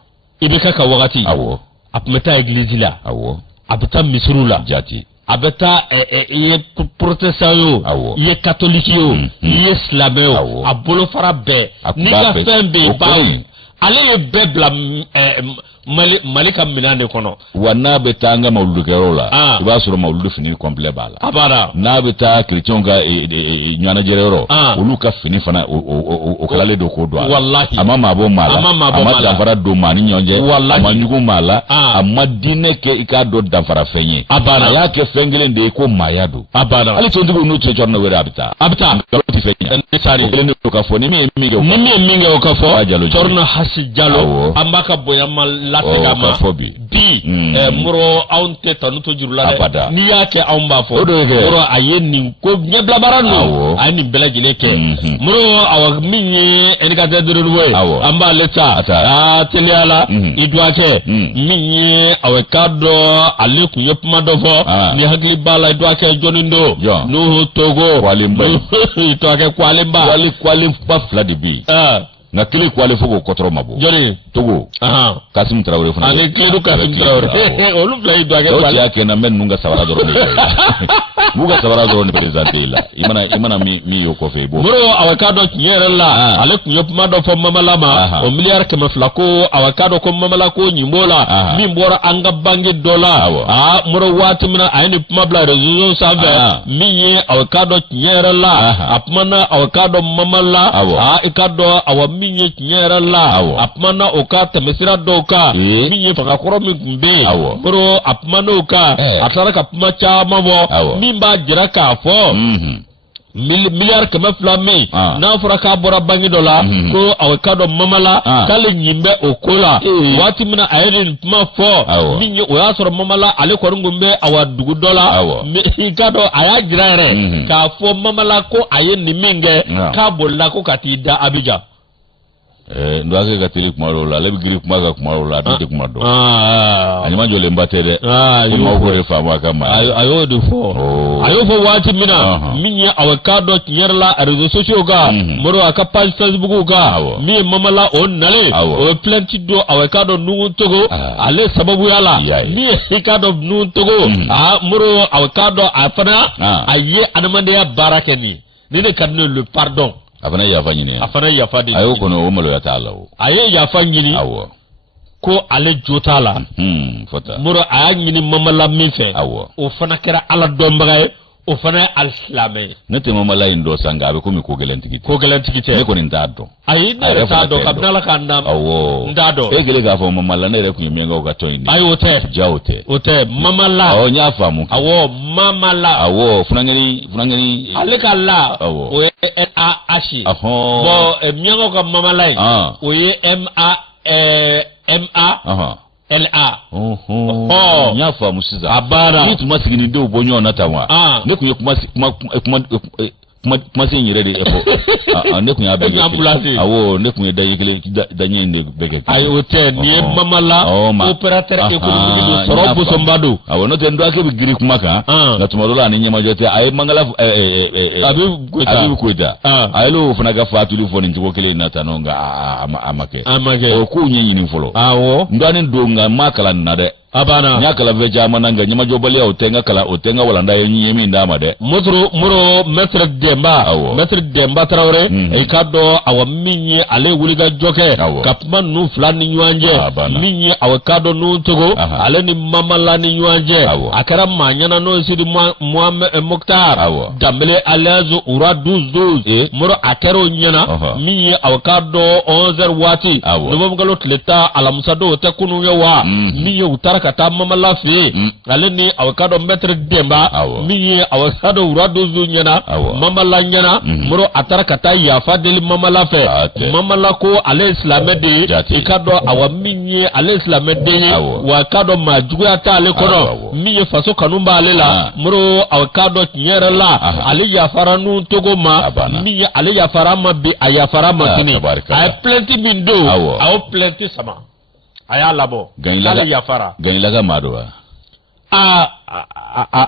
i bɛ ka wagati a tun bɛ taa église la a bɛ taa misiriw la a bɛ taa i ye protestant yo i ye catholique yo i ye silamɛ yo a bolofara bɛɛ n'i ka fɛn bɛ yen bawo ale ye bɛɛ bila Mali ka minɛn de kɔnɔ wa n'a bɛ taa an ka mawuludukɛyɔrɔ la i b'a sɔrɔ mawuludu fini complet b'a la n'a bɛ taa chrétienw ka ɲɛnajɛyɔrɔ olu ka fini fana o kalalen don k'o don a ma maa bɔ maa la a ma danfara don maa ni ɲɔgɔn cɛ a ma ɲugun maa la a ma diinɛ kɛ i k'a dɔn danfara fɛn ye a y'a kɛ fɛn kelen de ye ko maaya don hali tontigiw n'u cɛ cɔrɔna wɛrɛ a bɛ taa nkalon tɛ fɛn ye o kelen de ka fɔ ni min ye min kɛ o ka fɔ Sorno Hasi Diallo an b'a ka bonya latigama bi moro anw tɛ tanu to juru la dɛ n'i y'a kɛ anw b'a fɔ moro a ye nin ko ɲɛbilabara ninnu a ye nin bɛɛ lajɛlen kɛ moro awa min ye indicateur de renouveau ye an b'ale ta teliya la i doit kɛ min ye awa k'a dɔn ale tun ye kuma dɔ fɔ ni hakili b'a la i doit kɛ jɔnni don n'o Togo i doit kɛ Kwalenba 2 de bɛ yen nka kile ko ale fo k'o kɔtɔrɔ ma bɔ jɔnni Togo Kasimu Tarawele fana ani kile do Kasimu Tarawele olu fila y'i doit kɛ Kwale y'a kɛ na mɛ ninnu ka sabara dɔrɔn de b'u ka sabara dɔrɔn de présenté la i mana min y'o kɔfɛ i b'o moro awa k'a dɔn tiɲɛ yɛrɛ la ale tun ye kuma dɔ fɔ Mamala ma o miliyari 200 ko awa k'a dɔn ko Mamala ko ɲin b'o la min bɔra an ka banque dɔ la moro waati min na a ye nin kuma bila réseau sanfɛ min ye awa k'a dɔn tiɲɛ yɛrɛ la a kuma na awa k'a dɔn Mamala i k'a dɔn awa min ye tiɲɛ yɛrɛ la a kuma na o ka tɛmɛsira dɔw kan min ye fangakɔrɔ min tun bɛ yen moro a kuma n'o kan a taara ka kuma caman fɔ min b'a jira k'a fɔ miliyari 200 min n'a fɔra k'a bɔra banque dɔ la ko aw ka dɔn Mamala k'ale ɲin bɛ o ko la waati min na a ye nin kuma fɔ min ye o y'a sɔrɔ Mamala ale kɔni tun bɛ awa dugu dɔ la i ka dɔn a y'a jira yɛrɛ k'a fɔ Mamala ko a ye nin min kɛ k'a bolila ko ka t'i da Abidjan ndwase ka teli kuma dɔw la ale bɛ giri kuma ka kuma dɔw la a dun tɛ kuma dɔn a ɲama jɔlenba tɛ dɛ ko maaw k'o de faamu a ka ma a y'o de fɔ a y'o fɔ waati min na min ye aw k'a dɔn tiɲɛ yɛrɛ la réseaux sociaux kan moro a ka page Facebook kan min ye Mamala o nalen o ye plainte don aw k'a dɔn Nuhu Togo ale sababuya la min ye i k'a dɔn Nuhu Togo moro aw k'a dɔn a fana a ye adamadenya baara kɛ nin de ka di ne le pardon a fana yafa ɲini a fana yafa de a y'o kɔnɔ o maloya t'a la o a ye yafa ɲini awɔ ko ale jo t'a la fɔta moro a y'a ɲini Mamala min fɛ awɔ o fana kɛra Ala dɔnbaga ye o fana al-islamé ne te mamala indo sanga abe ko mi ko gelentigi me ko ni ndado ayi ne ta do kabna la kanda awo ndado e gele ga fo mamala ne re ku mi ngo ga to ni ayi ote mamala awo nya famu awo mamala awo funangeni alekala o a ashi bo miango ka mamala o ye ma LA nya famu siza abara ni tuma sigini de obonyo na tawa ne kunye kuma se nyere de efo ne kunya bege awo ne kunya da yekele da nyende bege ay hotel ni mamala operateur économique sorobo sombado awo no te ndo ake bigiri kuma ka na tumadola ni nyama jote ay mangala abi kuita ay lo funa ga fatulu foni ntiko kele na tanonga amake o ku nyenyi ni folo awo ndani ndonga makala na de abana nyakala veja mananga nyama jobali ya otenga wala nda yemi ndama de muro maître Demba Traoré e kado awa minyi ale wuliga joke kapma nu flani nyanje minyi awa kado nu togo ale ni mamala ni nyanje akara manyana no sidi Mohamed Mokhtar Dambele alazo ura 12 muro akero nyana minyi awa kado 11 wati no ngalo tleta alamusado te kunu yawa minyi utara kata mamala fi ale ni awa kado maître Demba minyi awa kado ura 12 nyana mamala nyana muro atara kata yafa deli mamala fe mamala ko ale islamé de ikado awa minye ale islamé de wa kado majugu ata ale kono miye faso kanumba ale la muro awa kado nyere la ale yafara nu togo ma miye ale yafara ma bi ayafara ma tini ay plenty bindo aw plenty sama aya labo ale yafara ganila mado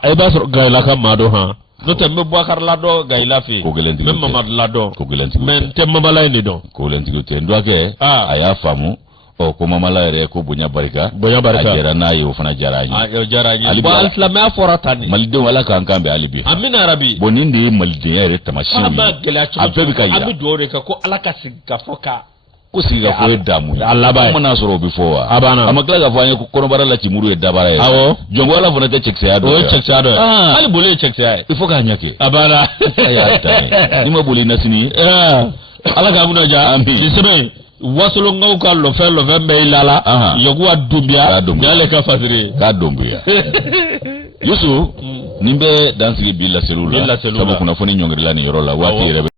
e basro ganila ka mado ha note me Boubacar lado gayla fi même Mamad lado men te mamala ni don ko lentigo te ndoake aya famu o ko mamala re ko bunya barika ajera na yo fana jarani bo al-islam aforatani malde wala kan kambe alibi amina arabi bonindi malde re tamashi abebi kayila abi dore ka ko alaka sigga foka ko siga fo damu Allah bay mo na soro before abana amakla ga fanya ko kono barala ci muru e dabara e awo jongo wala fona te check sayado ali bole check say il faut ka nyake abana ya ta ni mo bole nasini ala ga buna ja ambi disebe wasolo ngaw ka lo fe be ilala yogu adumbia dale ka fasiri ka dumbia yusu nimbe dansigi billa selula sabu kuna foni nyongri la ni yorola wati